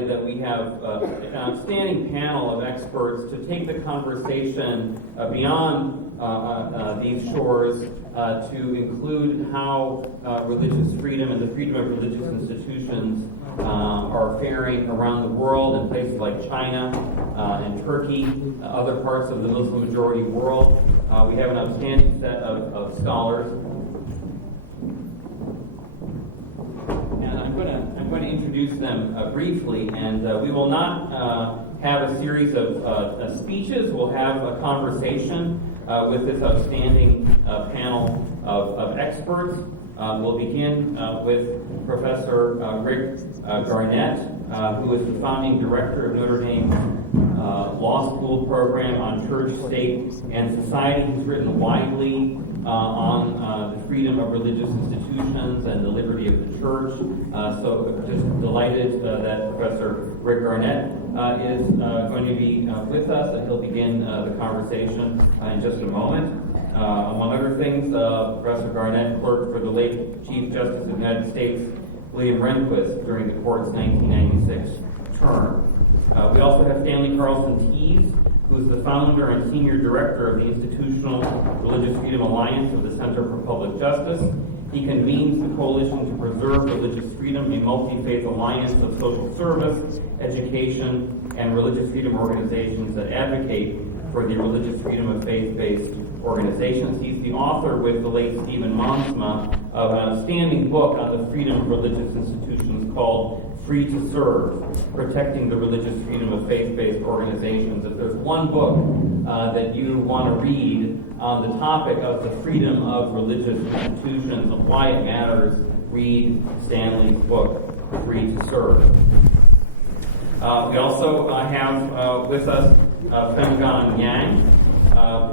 delighted that we have an outstanding panel of experts to take the conversation beyond these shores to include how religious freedom and the freedom of religious institutions are faring around the world in places like China and Turkey, other parts of the Muslim majority world. We have an outstanding set of scholars. And I'm going to introduce them briefly, and we will not have a series of speeches. We'll have a conversation with this outstanding panel of experts. We'll begin with Professor Rick Garnett, who is the founding director of Notre Dame's Law School program on church, state, and society. He's written widely on the freedom of religious institutions and the liberty of the church. So just delighted that Professor Rick Garnett is going to be with us, and he'll begin the conversation in just a moment. Among other things, Professor Garnett clerked for the late Chief Justice of the United States, William Rehnquist, during the court's 1996 term. We also have Stanley Carlson Tees, who is the founder and senior director of the Institutional Religious Freedom Alliance of the Center for Public Justice. He convenes the Coalition to Preserve Religious Freedom, a multi-faith alliance of social service, education, and religious freedom organizations that advocate for the religious freedom of faith-based organizations. He's the author, with the late Stephen Monsma, of an outstanding book on the freedom of religious institutions called Free to Serve, Protecting the Religious Freedom of Faith-Based Organizations. If there's one book that you want to read on the topic of the freedom of religious institutions and why it matters, read Stanley's book, Free to Serve. We also have with us Fenggang Yang.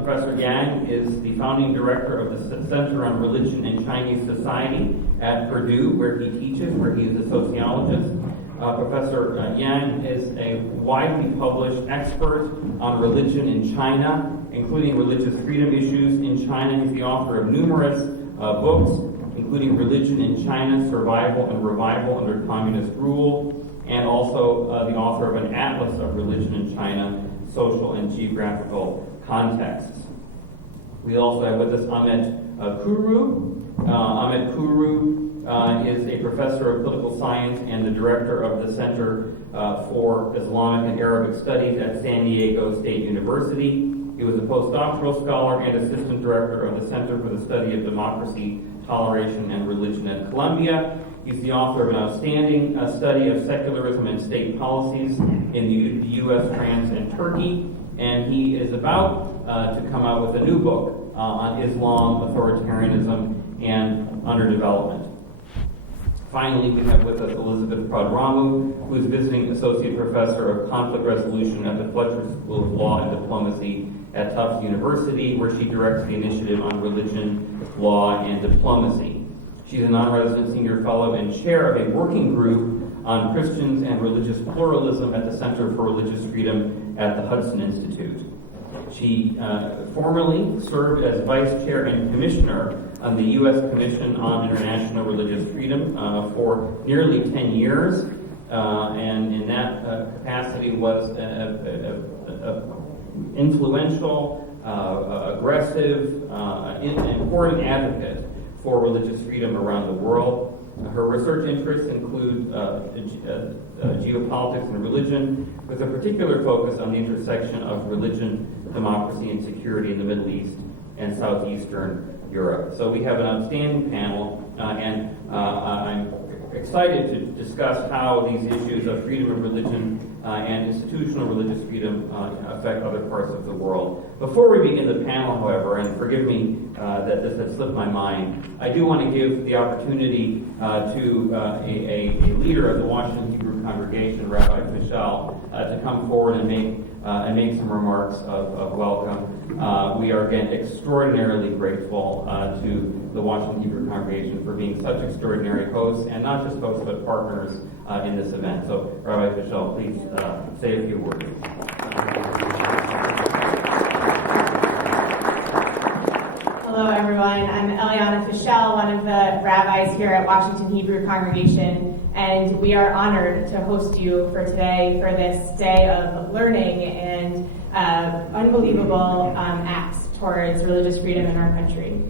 Professor Yang is the founding director of the Center on Religion and Chinese Society at Purdue, where he teaches, where he is a sociologist. Professor Yang is a widely published expert on religion in China, including religious freedom issues in China. He's the author of numerous books, including Religion in China, Survival and Revival Under Communist Rule, and also the author of an Atlas of Religion in China, Social and Geographical Contexts. We also have with us Amit Kuru. Amit Kuru is a professor of political science and the director of the Center for Islamic and Arabic Studies at San Diego State University. He was a postdoctoral scholar and assistant director of the Center for the Study of Democracy, Toleration, and Religion at Columbia. He's the author of an outstanding study of secularism and state policies in the U.S., France, and Turkey. And he is about to come out with a new book on Islam, authoritarianism, and underdevelopment. Finally, we have with us Elizabeth Prodramou, who is visiting associate professor of conflict resolution at the Fletcher School of Law and Diplomacy at Tufts University, where she directs the initiative on religion, law, and diplomacy. She's a non-resident senior fellow and chair of a working group on Christians and religious pluralism at the Center for Religious Freedom at the Hudson Institute. She formerly served as vice chair and commissioner on the U.S. Commission on International Religious Freedom for nearly 10 years, and in that capacity was influential, aggressive, important advocate for religious freedom around the world. Her research interests include geopolitics and religion, with a particular focus on the intersection of religion, democracy, and security in the Middle East and Southeastern Europe. So we have an outstanding panel, and I'm excited to discuss how these issues of freedom of religion and institutional religious freedom affect other parts of the world. Before we begin the panel, however, and forgive me that this has slipped my mind, I do want to give the opportunity to a leader of the Washington Hebrew congregation, Rabbi Fischel, to come forward and make some remarks of welcome. We are again extraordinarily grateful to the Washington Hebrew congregation for being such extraordinary hosts, and not just hosts but partners in this event. So, Rabbi Fischel, please say a few words. Hello, everyone. I'm Eliana Fischel, one of the rabbis here at Washington Hebrew Congregation, and we are honored to host you for today for this day of learning and unbelievable acts towards religious freedom in our country.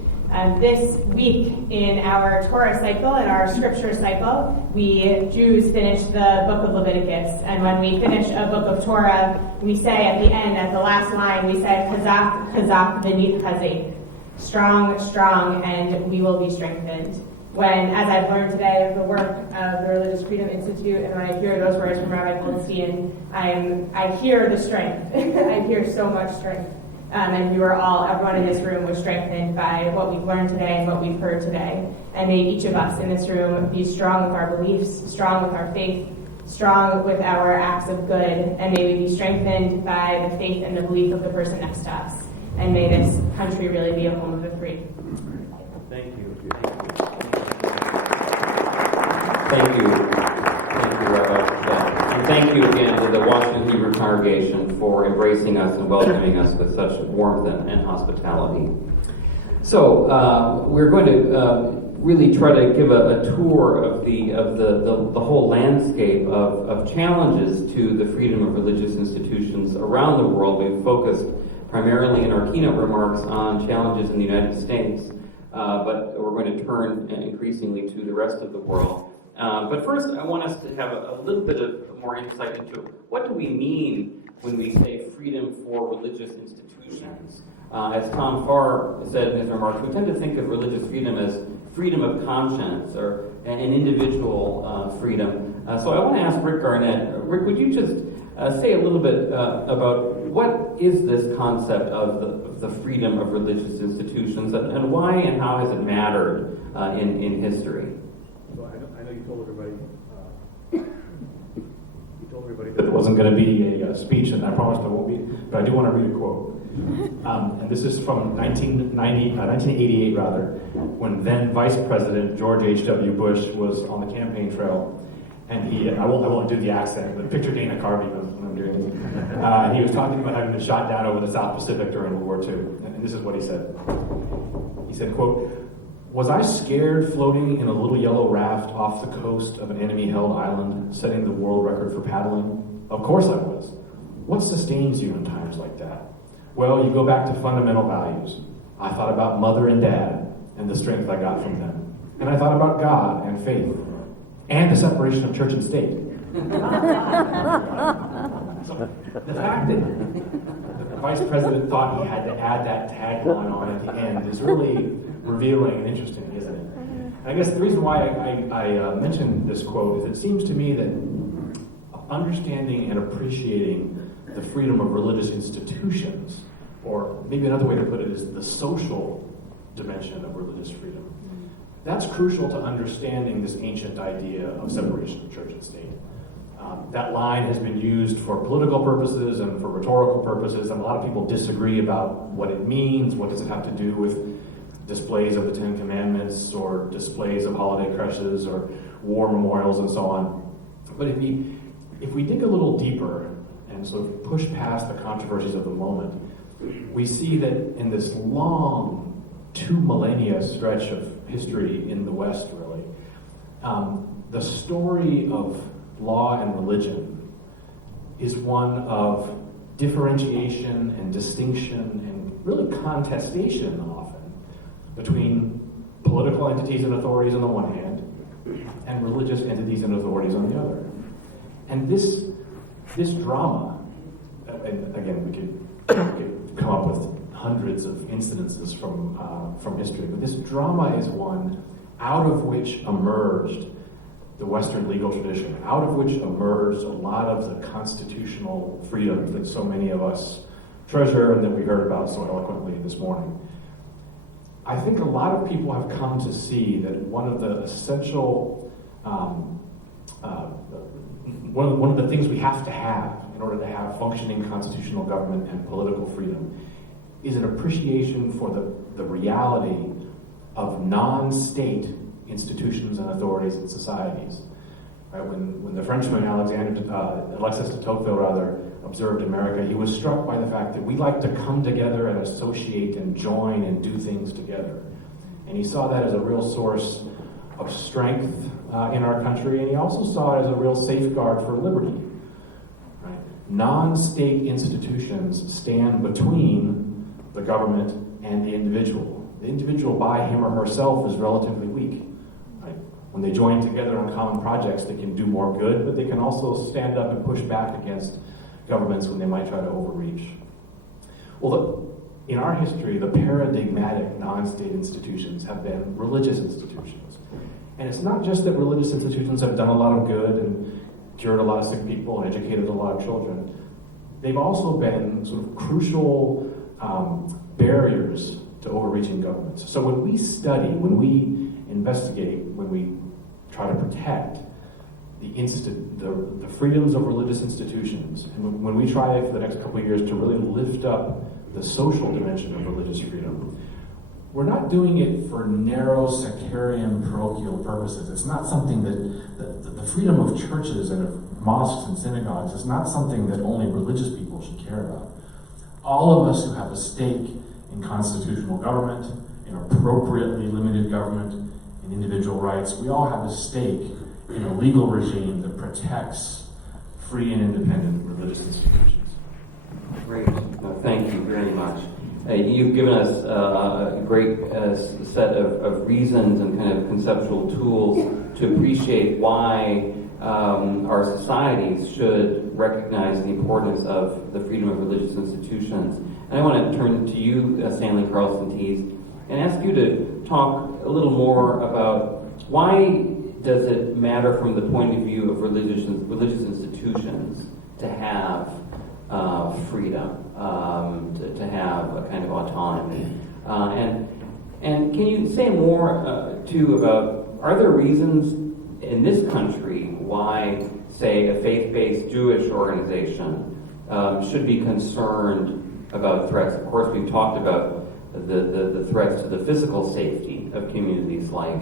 This week in our Torah cycle, in our scripture cycle, we Jews finish the book of Leviticus. And when we finish a book of Torah, we say at the end, at the last line, we say, Chazak, Chazak, v'nit chazek. Strong, strong, and we will be strengthened. When, as I've learned today of the work of the Religious Freedom Institute, and when I hear those words from Rabbi Goldstein, I hear the strength. I hear so much strength. And we were everyone in this room was strengthened by what we've learned today and what we've heard today. And may each of us in this room be strong with our beliefs, strong with our faith, strong with our acts of good, and may we be strengthened by the faith and the belief of the person next to us. And may this country really be a home of the free. Thank you. Thank you, Rabbi. And thank you again to the Washington Hebrew Congregation for embracing us and welcoming us with such warmth and hospitality. So we're going to really try to give a tour of the whole landscape of challenges to the freedom of religious institutions around the world. We've focused primarily in our keynote remarks on challenges in the United States, but we're going to turn increasingly to the rest of the world. But first, I want us to have a little bit of more insight into what do we mean when we say freedom for religious institutions. As Tom Farr said in his remarks, we tend to think of religious freedom as freedom of conscience or an individual freedom. So I want to ask Rick Garnett. Rick, would you just say a little bit about what is this concept of the freedom of religious institutions and why and how has it mattered in history? Well, I know you told everybody that it wasn't going to be a speech, and I promised it won't be, but I do want to read a quote. And this is from 1988, when then Vice President George H.W. Bush was on the campaign trail. And I won't do the accent, but picture Dana Carvey when I'm doing this. And he was talking about having been shot down over the South Pacific during World War II. And this is what he said. He said, quote, "Was I scared floating in a little yellow raft off the coast of an enemy-held island, setting the world record for paddling? Of course I was. What sustains you in times like that? Well, you go back to fundamental values. I thought about mother and dad and the strength I got from them. And I thought about God and faith. And the separation of church and state." So the fact that the vice president thought he had to add that tagline on at the end is really revealing and interesting, isn't it? And I guess the reason why I mentioned this quote is it seems to me that understanding and appreciating the freedom of religious institutions, or maybe another way to put it is the social dimension of religious freedom, that's crucial to understanding this ancient idea of separation of church and state. That line has been used for political purposes and for rhetorical purposes, and a lot of people disagree about what it means. What does it have to do with displays of the Ten Commandments or displays of holiday creches or war memorials and so on? But if we dig a little deeper and sort of push past the controversies of the moment, we see that in this long 2 millennia stretch of history in the West, really, the story of law and religion is one of differentiation and distinction and really contestation often between political entities and authorities on the one hand and religious entities and authorities on the other. And this drama, and again, we could come up with hundreds of incidences from history, but this drama is one out of which emerged the Western legal tradition, out of which emerged a lot of the constitutional freedoms that so many of us treasure and that we heard about so eloquently this morning. I think a lot of people have come to see that one of the essential, one of the things we have to have in order to have functioning constitutional government and political freedom is an appreciation for the reality of non-state institutions and authorities and societies. Right? When the Frenchman Alexis de Tocqueville observed in America, he was struck by the fact that we like to come together and associate and join and do things together. And he saw that as a real source of strength in our country, and he also saw it as a real safeguard for liberty. Right? Non-state institutions stand between the government and the individual. The individual by him or herself is relatively weak. Right? When they join together on common projects, they can do more good, but they can also stand up and push back against governments when they might try to overreach. Well, in our history, the paradigmatic non-state institutions have been religious institutions. And it's not just that religious institutions have done a lot of good and cured a lot of sick people and educated a lot of children. They've also been sort of crucial barriers to overreaching governments. So when we study, when we investigate, when we try to protect the freedoms of religious institutions, and when we try for the next couple of years to really lift up the social dimension of religious freedom, we're not doing it for narrow sectarian parochial purposes. It's not something that the freedom of churches and of mosques and synagogues is not something that only religious people should care about. All of us who have a stake in constitutional government, in appropriately limited government, in individual rights, we all have a stake in a legal regime that protects free and independent religious institutions. Great. Thank you very much. You've given us a great set of reasons and kind of conceptual tools to appreciate why our societies should recognize the importance of the freedom of religious institutions. And I want to turn to you, Stanley Carlson-Tees, and ask you to talk a little more about why does it matter from the point of view of religious institutions to have freedom, to have a kind of autonomy. And can you say more, too, about, are there reasons in this country why, say, a faith-based Jewish organization should be concerned about threats? Of course, we've talked about the threats to the physical safety of communities like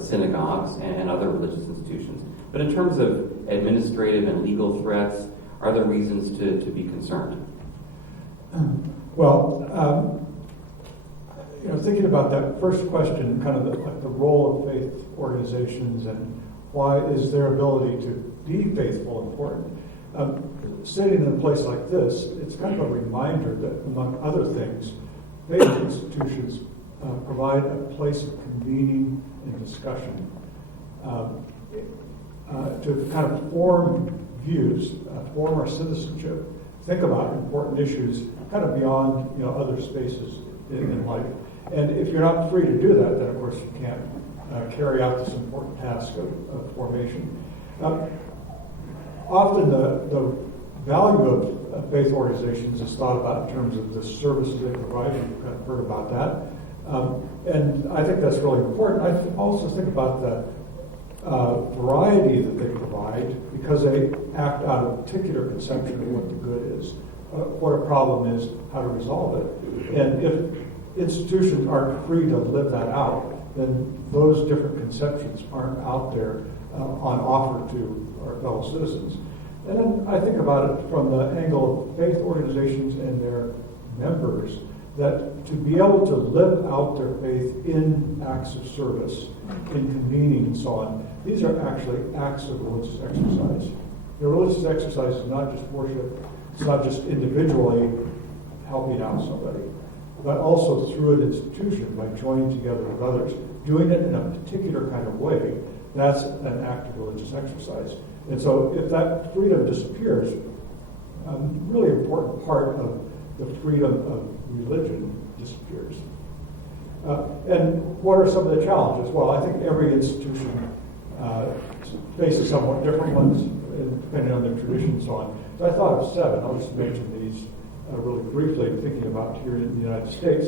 synagogues and other religious institutions. But in terms of administrative and legal threats, are there reasons to be concerned? Well, thinking about that first question, kind of the role of faith organizations and why is their ability to be faithful important? Sitting in a place like this, it's kind of a reminder that, among other things, faith institutions provide a place of convening and discussion to kind of form views, form our citizenship, think about important issues kind of beyond other spaces in life. And if you're not free to do that, then of course you can't carry out this important task of formation. Often the value of faith organizations is thought about in terms of the services they provide. You've kind of heard about that. And I think that's really important. I also think about the variety that they provide, because they act out of a particular conception of what the good is, what a problem is, how to resolve it. And if institutions aren't free to live that out, then those different conceptions aren't out there on offer to our fellow citizens. And then I think about it from the angle of faith organizations and their members, that to be able to live out their faith in acts of service, in convening and so on, these are actually acts of religious exercise. The religious exercise is not just worship, it's not just individually helping out somebody, but also through an institution by joining together with others, doing it in a particular kind of way. That's an act of religious exercise. And so if that freedom disappears, a really important part of the freedom of religion disappears. And what are some of the challenges? Well, I think every institution faces somewhat different ones, depending on their tradition and so on. So I thought of 7. I'll just mention these really briefly, thinking about here in the United States.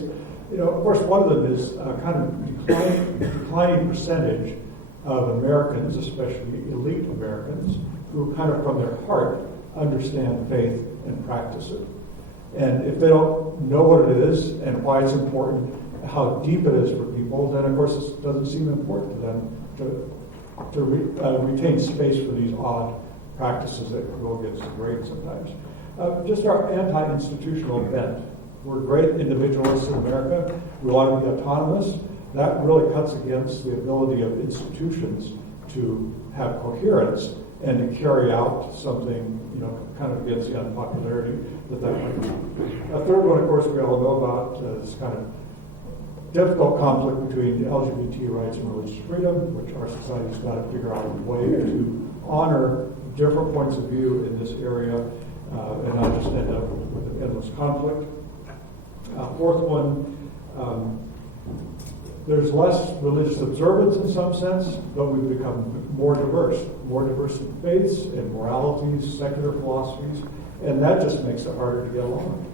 Of course, one of them is kind of declining percentage of Americans, especially elite Americans, who kind of from their heart understand faith and practice it. And if they don't know what it is and why it's important, how deep it is for people, then of course it doesn't seem important to them to retain space for these odd practices that go against the grain sometimes. Just our anti-institutional bent. We're great individualists in America. We want to be autonomous. That really cuts against the ability of institutions to have coherence and to carry out something, kind of against the unpopularity that might be. A third one, of course, we all know about this kind of difficult conflict between LGBT rights and religious freedom, which our society's got to figure out a way to honor different points of view in this area and not just end up with an endless conflict. Fourth one, there's less religious observance in some sense, but we've become more diverse in faiths and moralities, secular philosophies, and that just makes it harder to get along.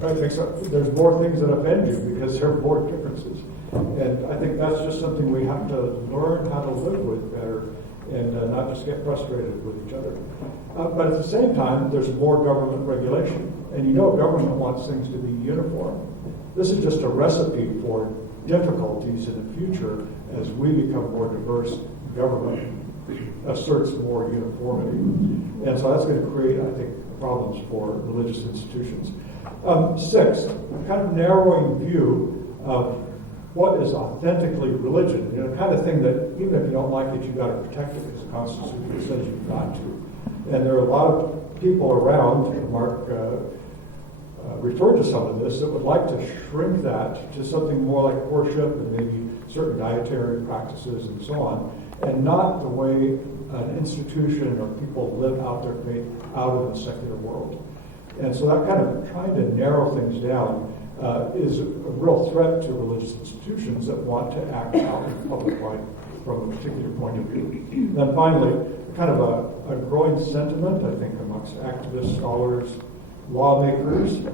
Right? There's more things that offend you because there are more differences. And I think that's just something we have to learn how to live with better and not just get frustrated with each other. But at the same time, there's more government regulation. And government wants things to be uniform. This is just a recipe for difficulties in the future as we become more diverse. Government asserts more uniformity. And so that's going to create, I think, problems for religious institutions. Six, a kind of narrowing view of what is authentically religion, kind of thing that even if you don't like it, you've got to protect it because the Constitution says you've got to. And there are a lot of people around, Mark referred to some of this, that would like to shrink that to something more like worship and maybe certain dietary practices and so on, and not the way an institution or people live out their faith out in the secular world. And so that kind of trying to narrow things down is a real threat to religious institutions that want to act out in public life from a particular point of view. And then finally, kind of a growing sentiment, I think, amongst activists, scholars, lawmakers,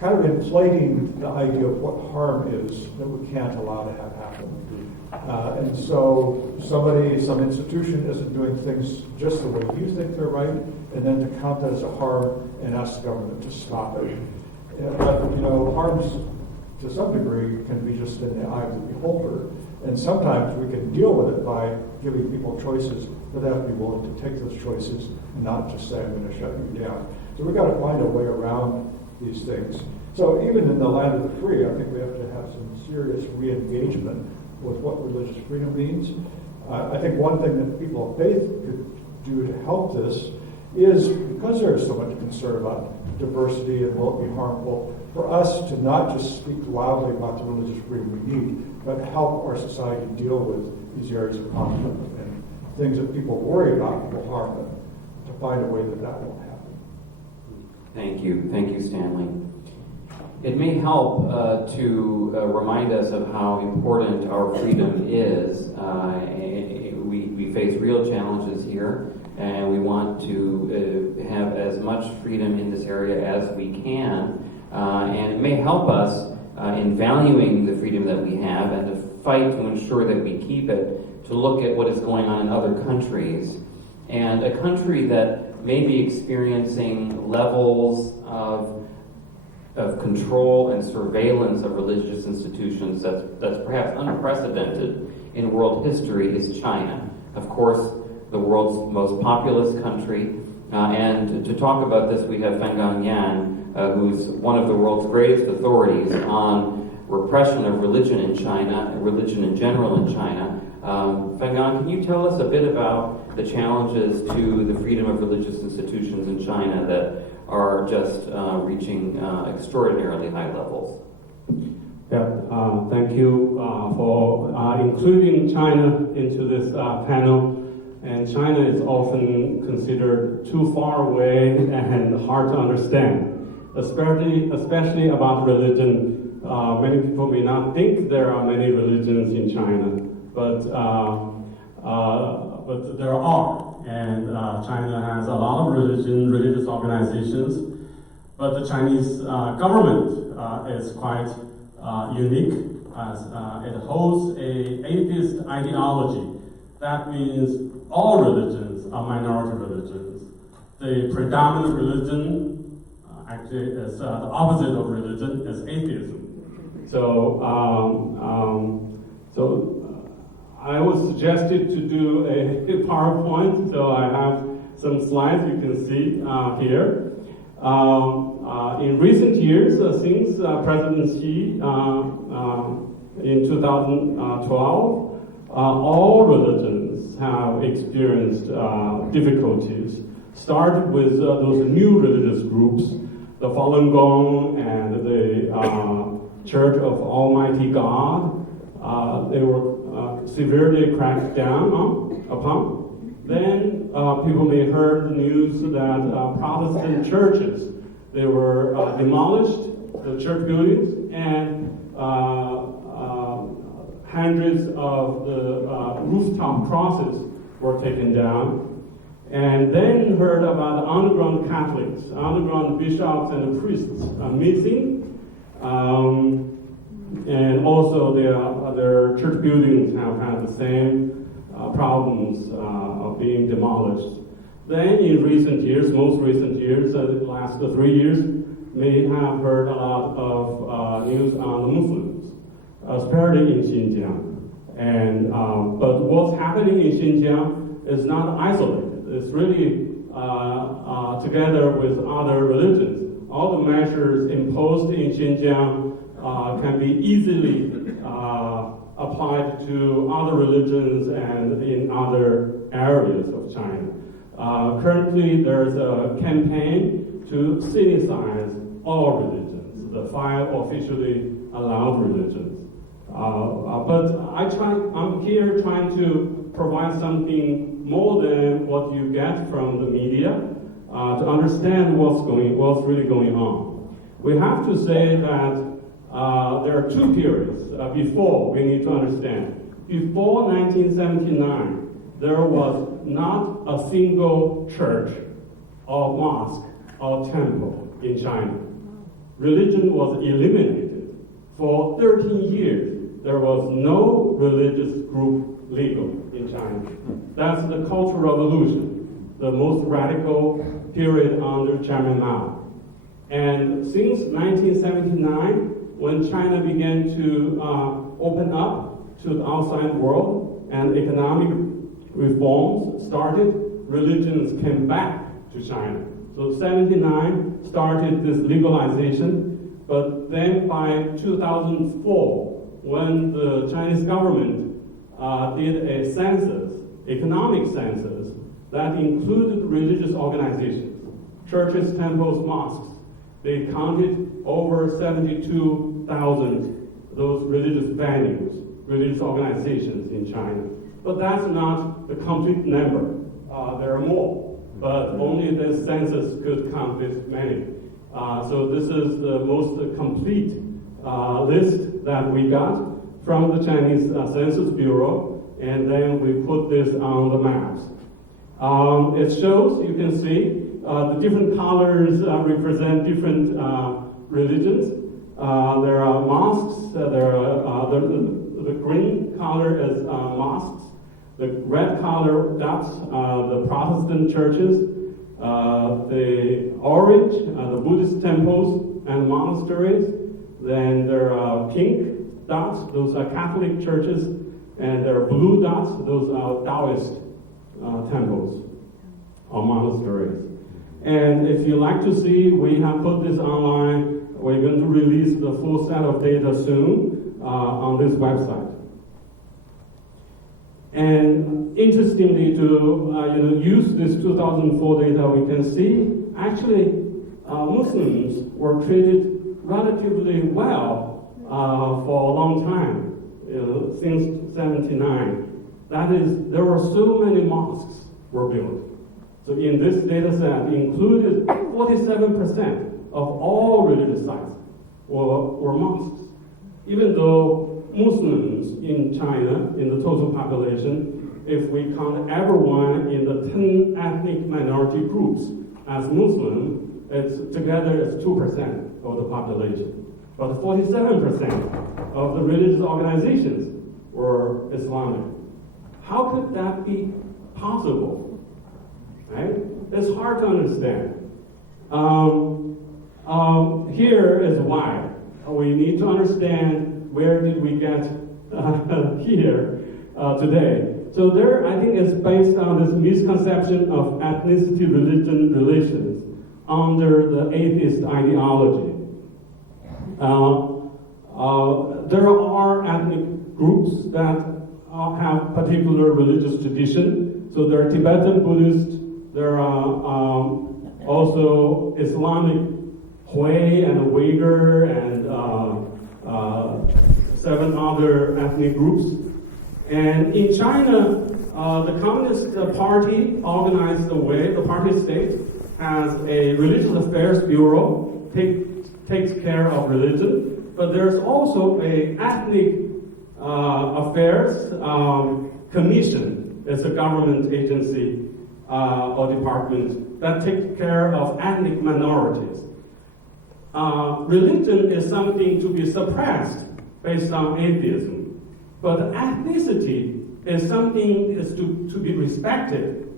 kind of inflating the idea of what harm is that we can't allow to have happen. And so some institution isn't doing things just the way you think they're right, and then to count that as a harm and ask the government to stop it. But, harms to some degree can be just in the eye of the beholder. And sometimes we can deal with it by giving people choices, but they have to be willing to take those choices and not just say, I'm going to shut you down. So we've got to find a way around these things. So even in the land of the free, I think we have to have some serious re-engagement with what religious freedom means. I think one thing that people of faith could do to help this is, because there is so much concern about diversity and will it be harmful, for us to not just speak loudly about the religious freedom we need, but help our society deal with these areas of conflict and things that people worry about will harm them, to find a way that won't happen. Thank you, Stanley. It may help to remind us of how important our freedom is. We face real challenges here, and we want to have as much freedom in this area as we can. And it may help us in valuing the freedom that we have and to fight to ensure that we keep it, to look at what is going on in other countries. And a country that may be experiencing levels of control and surveillance of religious institutions that's perhaps unprecedented in world history is China. Of course, the world's most populous country. And to talk about this, we have Fenggang Yan, who's one of the world's greatest authorities on repression of religion in China, and religion in general in China. Fenggang, can you tell us a bit about the challenges to the freedom of religious institutions in China that are just reaching extraordinarily high levels? Yeah, thank you for including China into this panel. And China is often considered too far away and hard to understand, especially about religion. Many people may not think there are many religions in China, but there are. And China has a lot of religious organizations, but the Chinese government is quite unique, as it holds an atheist ideology. That means all religions are minority religions. The predominant religion actually is the opposite of religion, is atheism. So I was suggested to do a PowerPoint, so I have some slides you can see here. In recent years, since President Xi in 2012, all religions have experienced difficulties. Started with those new religious groups, the Falun Gong and the Church of Almighty God. They were severely cracked down upon. Then people may heard the news that Protestant churches, they were demolished, the church buildings, and hundreds of the rooftop crosses were taken down. And then heard about the underground Catholics, underground bishops and priests missing. And also their church buildings have had the same problems of being demolished. Then in recent years, most recent years, the last 3 years, may have heard a lot of news on the Muslims, especially in Xinjiang. And but what's happening in Xinjiang is not isolated. It's really together with other religions. All the measures imposed in Xinjiang can be easily applied to other religions and in other areas of China. Currently, there's a campaign to sinicize all religions, the 5 officially allowed religions. But I'm here trying to provide something more than what you get from the media to understand what's really going on. We have to say that there are 2 periods before we need to understand. Before 1979, there was not a single church or mosque or temple in China. Religion was eliminated. For 13 years, there was no religious group legal in China. That's the Cultural Revolution, the most radical period under Chairman Mao. And since 1979, when China began to open up to the outside world and economic reforms started, religions came back to China. So 79 started this legalization, but then by 2004, when the Chinese government did a census, economic census, that included religious organizations, churches, temples, mosques. They counted over 72,000 those religious venues, religious organizations in China. But that's not the complete number. There are more, but only the census could count this many. So this is the most complete list that we got from the Chinese Census Bureau, and then we put this on the maps. It shows, you can see, the different colors represent different religions. There are mosques, the green color is mosques, the red color dots, the Protestant churches, the orange, the Buddhist temples and monasteries. Then there are pink dots, those are Catholic churches, and there are blue dots, those are Taoist temples or monasteries. And if you like to see, we have put this online. We're going to release the full set of data soon on this website. And interestingly, to use this 2004 data, we can see actually Muslims were treated relatively well for a long time, since 79. That is, there were so many mosques were built. So in this data set, included 47% of all religious sites were mosques. Even though Muslims in China, in the total population, if we count everyone in the 10 ethnic minority groups as Muslim, together it's 2% of the population. But 47% of the religious organizations were Islamic. How could that be possible? Right? It's hard to understand. Here is why. We need to understand where did we get here. today. So there, I think it's based on this misconception of ethnicity-religion relations under the atheist ideology. There are ethnic groups that have particular religious tradition. So there are Tibetan Buddhists, there are also Islamic Hui and Uyghur and 7 other ethnic groups. And in China, the Communist Party organized the way, the party state has a religious affairs bureau, takes care of religion, but there's also a ethnic affairs commission. It's a government agency or department that takes care of ethnic minorities. Religion is something to be suppressed based on atheism, but ethnicity is something to be respected.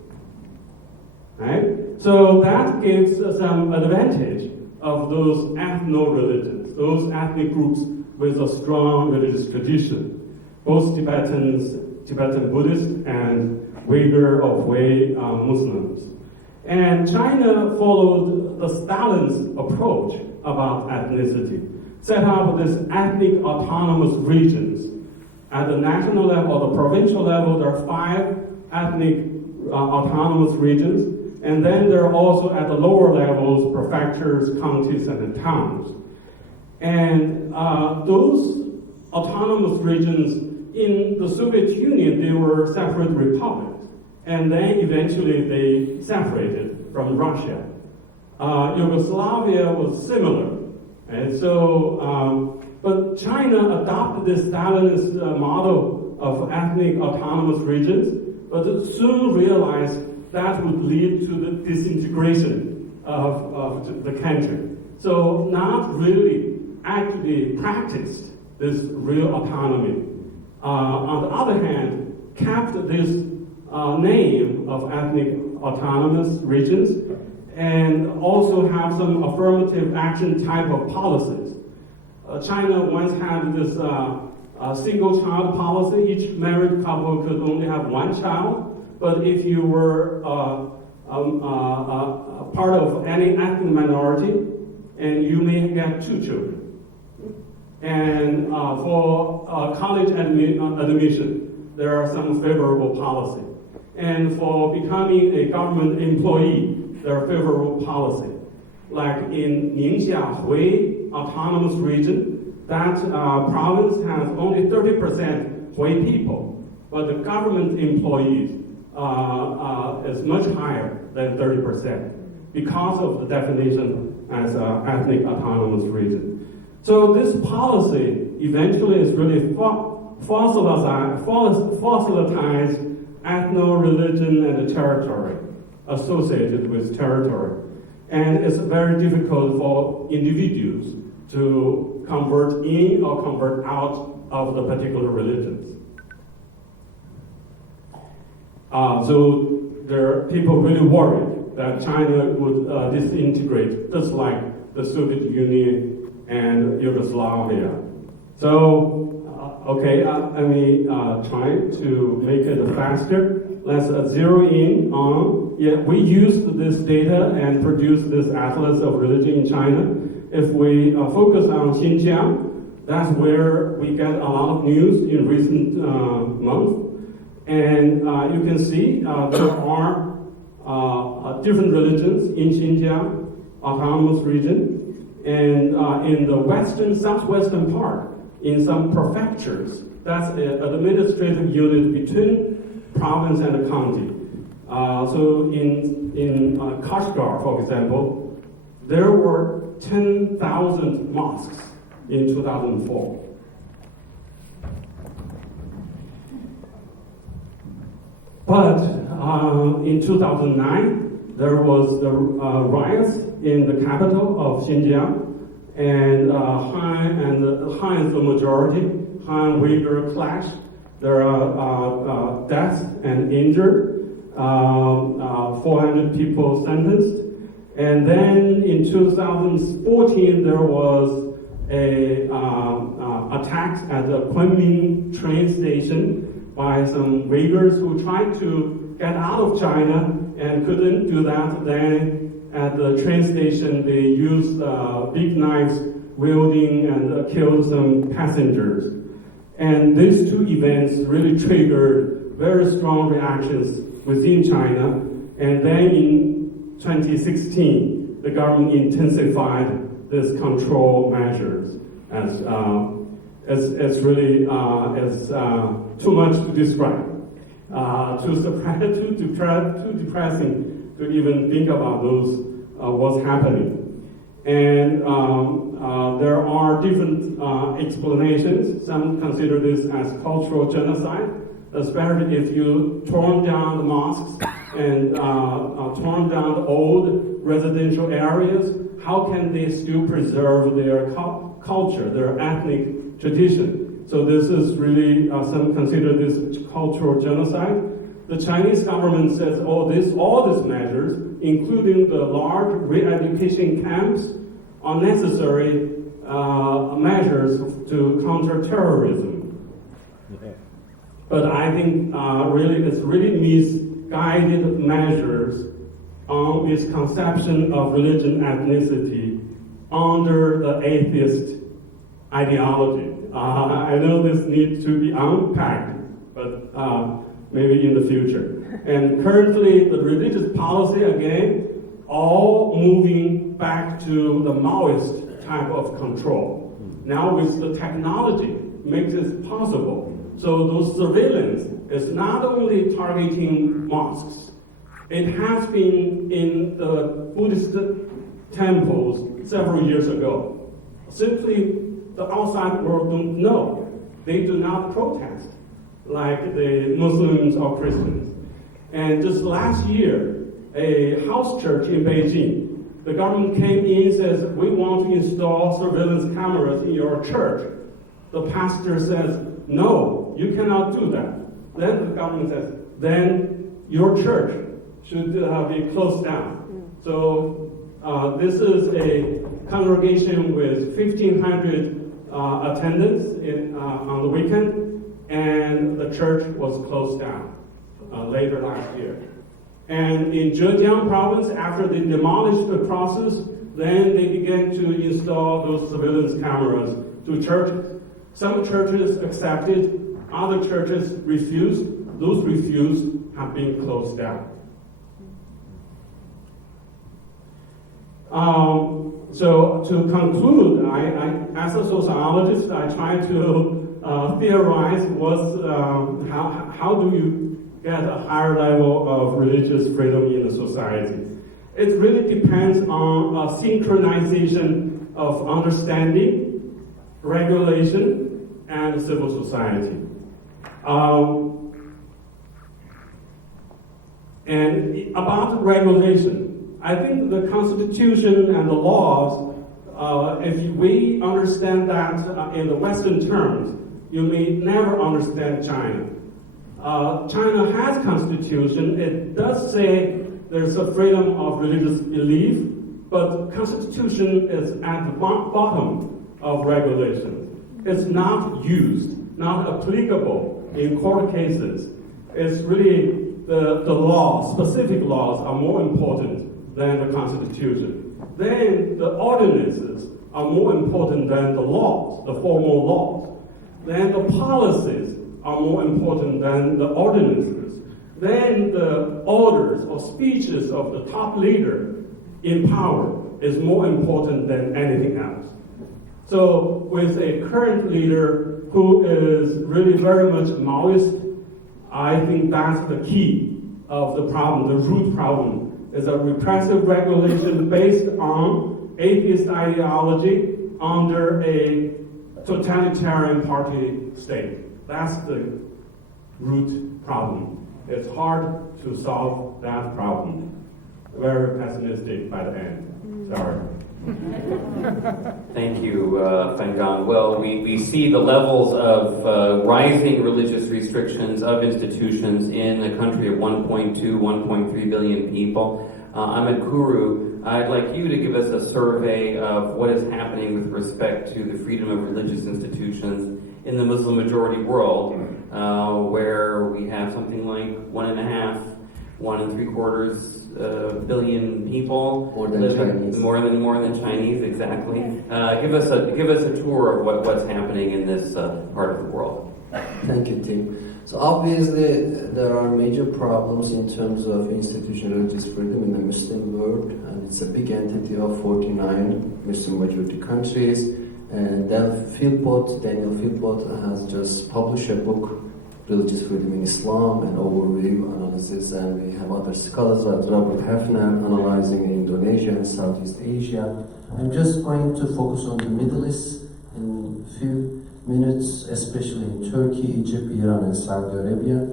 Right? So that gives some advantage of those ethno-religions, those ethnic groups with a strong religious tradition, both Tibetan Buddhists and Uyghur or Hui Muslims. And China followed the Stalin's approach about ethnicity, set up these ethnic autonomous regions. At the national level or the provincial level, there are 5 ethnic autonomous regions, and then there are also at the lower levels, prefectures, counties, and towns. And those autonomous regions in the Soviet Union, they were separate republics, and then eventually they separated from Russia. Yugoslavia was similar, and so, but China adopted this Stalinist model of ethnic autonomous regions, but soon realized that would lead to the disintegration of the country. So not really actually practiced this real autonomy. On the other hand, kept this name of ethnic autonomous regions and also have some affirmative action type of policies. China once had this single child policy. Each married couple could only have 1 child. But if you were part of any ethnic minority, and you may get 2 children. And for college admission, there are some favorable policy. And for becoming a government employee, there are favorable policy. Like in Ningxia Hui Autonomous Region, that province has only 30% Hui people, but the government employees is much higher than 30% because of the definition as an ethnic autonomous region. So this policy eventually is really fossilized ethno-religion and territory associated with territory. And it's very difficult for individuals to convert in or convert out of the particular religions. So there are people really worried that China would disintegrate, just like the Soviet Union and Yugoslavia. So, okay, let me try to make it faster. Let's zero in on, we used this data and produced this Atlas of Religion in China. If we focus on Xinjiang, that's where we get a lot of news in recent months. And you can see there are different religions in Xinjiang autonomous region. And in the southwestern part, in some prefectures, that's an administrative unit between province and a county. So in Kashgar, for example, there were 10,000 mosques in 2004. But in 2009, there was the riots in the capital of Xinjiang, and Han is the majority. Han Uyghur clash. There are deaths and injured. 400 people sentenced. And then in 2014, there was a attack at the Kunming train station by some Uyghurs who tried to get out of China and couldn't do that. Then at the train station, they used big knives, wielding and killed some passengers. And these two events really triggered very strong reactions within China. And then in 2016, the government intensified these control measures as really too much to describe, too depressing to even think about those what's happening. And there are different explanations. Some consider this as cultural genocide, especially if you torn down the mosques and torn down the old residential areas. How can they still preserve their culture, their ethnic tradition? So this is really, some consider this cultural genocide. The Chinese government says all these measures, including the large re-education camps, are necessary measures to counter terrorism. But I think it's really misguided measures on its conception of religion ethnicity under the atheist ideology. I know this needs to be unpacked, but maybe in the future. And currently, the religious policy, again, all moving back to the Maoist type of control. Now with the technology, makes it possible. So those surveillance is not only targeting mosques, it has been in the Buddhist temples several years ago. Simply, the outside world don't know. They do not protest like the Muslims or Christians. And just last year, a house church in Beijing, the government came in and says, we want to install surveillance cameras in your church. The pastor says, no, you cannot do that. Then the government says, then your church should be closed down. So this is a congregation with 1,500 attendants on the weekend, and the church was closed down later last year. And in Zhejiang province, after they demolished the crosses, then they began to install those surveillance cameras to churches. Some churches accepted, other churches refused. Those refused have been closed down. So to conclude, as a sociologist, I try to theorize how do you get a higher level of religious freedom in a society. It really depends on a synchronization of understanding, regulation, and civil society. And about regulation, I think the Constitution and the laws, if we understand that in the Western terms, you may never understand China. China has constitution. It does say there's a freedom of religious belief, but constitution is at the bottom of regulations. It's not used, not applicable in court cases. It's really the law, specific laws are more important than the constitution. Then the ordinances are more important than the laws, the formal laws. Then the policies are more important than the ordinances. Then the orders or speeches of the top leader in power is more important than anything else. So with a current leader who is really very much Maoist, I think that's the key of the problem, the root problem, is a repressive regulation based on atheist ideology under a totalitarian party state. That's the root problem. It's hard to solve that problem. Very pessimistic by the end. Sorry. Thank you, Fan Gang. Well, we see the levels of rising religious restrictions of institutions in a country of 1.2, 1.3 billion people. Ahmed Kuru I'd like you to give us a survey of what is happening with respect to the freedom of religious institutions in the Muslim majority world, where we have something like 1.75 billion people More than living, Chinese. more than Chinese, exactly. Give us a tour of what's happening in this part of the world. Thank you, Tim. So obviously, there are major problems in terms of institutional religious freedom in the Muslim world, and it's a big entity of 49 Muslim majority countries. And Daniel Philpott has just published a book, Religious Freedom in Islam, an overview analysis, and we have other scholars like Robert Hefner analyzing in Indonesia and Southeast Asia. I'm just going to focus on the Middle East in a few minutes, especially in Turkey, Egypt, Iran, and Saudi Arabia.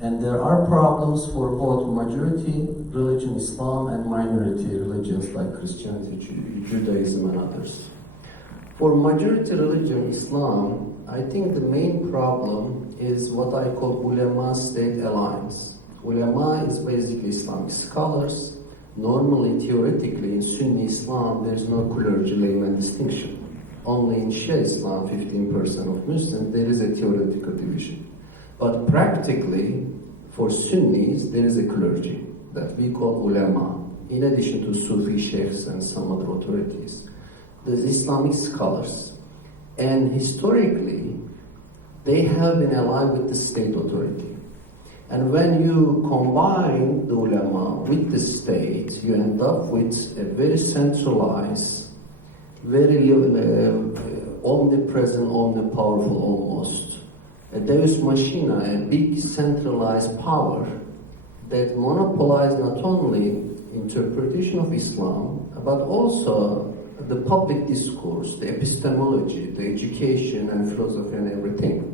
And there are problems for both majority religion Islam and minority religions like Christianity, Judaism, and others. For majority religion Islam, I think the main problem is what I call ulama-state alliance. Ulama is basically Islamic scholars. Normally, theoretically, in Sunni Islam, there is no clergy-layman distinction. Only in Shia Islam, 15% of Muslims, there is a theoretical division. But practically, for Sunnis, there is a clergy that we call ulama, in addition to Sufi sheikhs and some other authorities. There's Islamic scholars. And historically, they have been allied with the state authority. And when you combine the ulama with the state, you end up with a very centralized, very omnipresent, omnipowerful almost, a deus machina, a big centralized power that monopolizes not only interpretation of Islam, but also the public discourse, the epistemology, the education and philosophy and everything.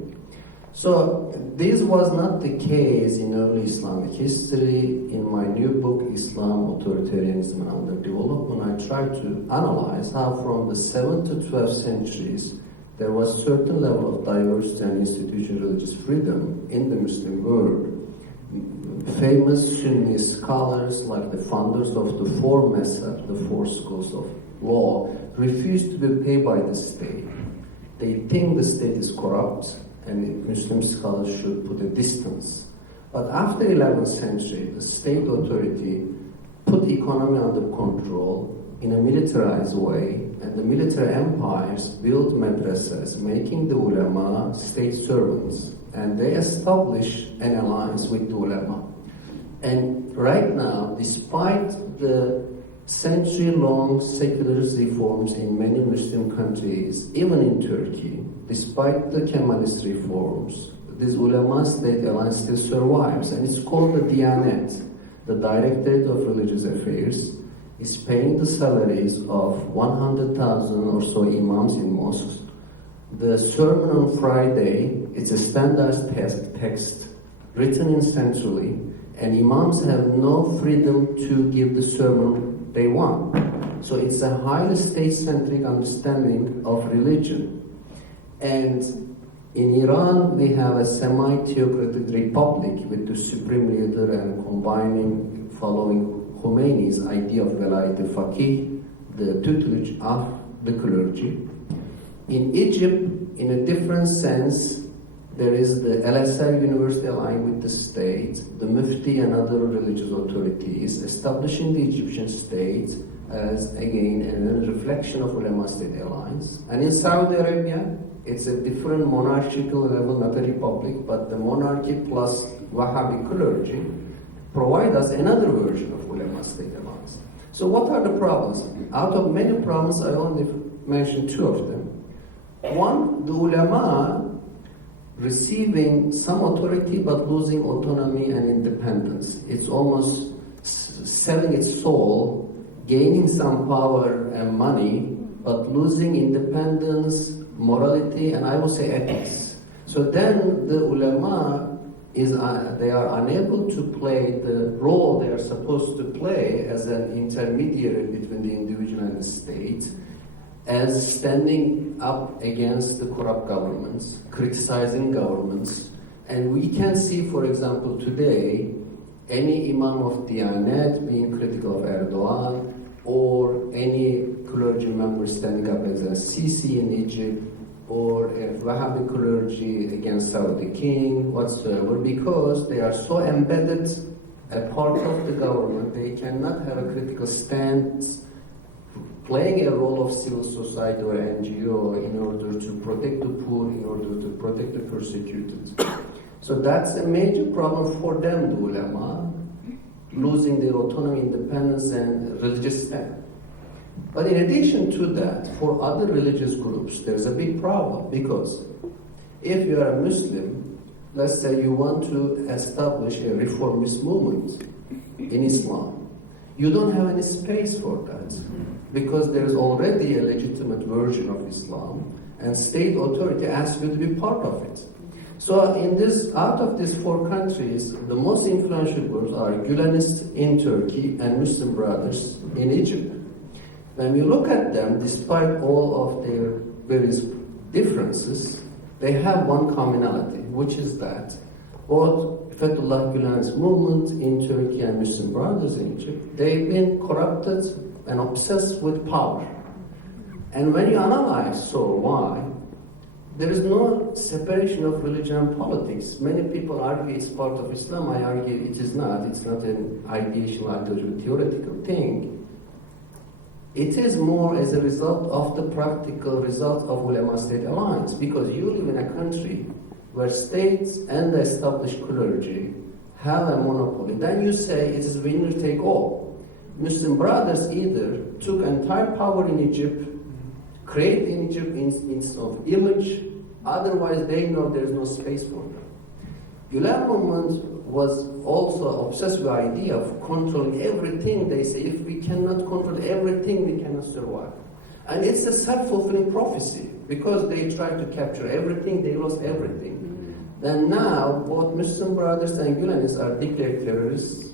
So this was not the case in early Islamic history. In my new book, Islam, Authoritarianism and Underdevelopment, I try to analyze how from the 7th to 12th centuries there was certain level of diversity and institutional religious freedom in the Muslim world. Famous Sunni scholars like the founders of the four mazhab, the four schools of law, refused to be paid by the state. They think the state is corrupt and Muslim scholars should put a distance. But after 11th century, the state authority put the economy under control in a militarized way, and the military empires built madrasas, making the ulama state servants, and they established an alliance with the ulama. And right now, despite the century-long secularist reforms in many Muslim countries, even in Turkey, despite the Kemalist reforms, this ulama-state alliance still survives, and it's called the Diyanet. The Directorate of Religious Affairs is paying the salaries of 100,000 or so imams in mosques. The sermon on Friday, it's a standard text written in centrally, and imams have no freedom to give the sermon they want. So it's a highly state-centric understanding of religion. And in Iran, we have a semi-theocratic republic with the supreme leader and following Khomeini's idea of Velayat al-Faqih, the tutelage of the clergy. In Egypt, in a different sense, there is the Al-Azhar University aligned with the state, the Mufti and other religious authorities, establishing the Egyptian state as, again, a reflection of ulama-state alliance. And in Saudi Arabia, it's a different monarchical level, not a republic, but the monarchy plus Wahhabi clergy provide us another version of ulama-state alliance. So what are the problems? Out of many problems, I only mentioned two of them. One, the ulama receiving some authority but losing autonomy and independence. It's almost selling its soul, gaining some power and money, but losing independence, morality, and I would say ethics. So then the ulama they are unable to play the role they are supposed to play as an intermediary between the individual and the state, as standing up against the corrupt governments, criticizing governments. And we can see, for example, today, any imam of Diyanet being critical of Erdogan, or any clergy member standing up as a Sisi in Egypt, or a Wahhabi clergy against Saudi king, whatsoever, because they are so embedded a part of the government, they cannot have a critical stance playing a role of civil society or NGO in order to protect the poor, in order to protect the persecuted. So that's a major problem for them, the ulama, losing their autonomy, independence, and religious stand. But in addition to that, for other religious groups, there's a big problem, because if you are a Muslim, let's say you want to establish a reformist movement in Islam, you don't have any space for that, because there is already a legitimate version of Islam, and state authority asks you to be part of it. So out of these 4 countries, the most influential groups are Gülenists in Turkey and Muslim Brothers in Egypt. When you look at them, despite all of their various differences, they have one commonality, which is that both Fethullah Gülen's movement in Turkey and Muslim Brothers in Egypt, they've been corrupted and obsessed with power. And when you analyze why, there is no separation of religion and politics. Many people argue it's part of Islam. I argue it is not. It's not an ideational, ideological, theoretical thing. It is more as a result of the practical result of ulama-state alliance, because you live in a country where states and the established clergy have a monopoly. Then you say it is winner take all. Muslim Brothers either took entire power in Egypt, create in Egypt instead of image, otherwise they know there's no space for them. Gülen movement was also obsessed with the idea of controlling everything. They say if we cannot control everything, we cannot survive. And it's a self-fulfilling prophecy, because they tried to capture everything, they lost everything. Then now, both Muslim Brothers and Gülenists are declared terrorists.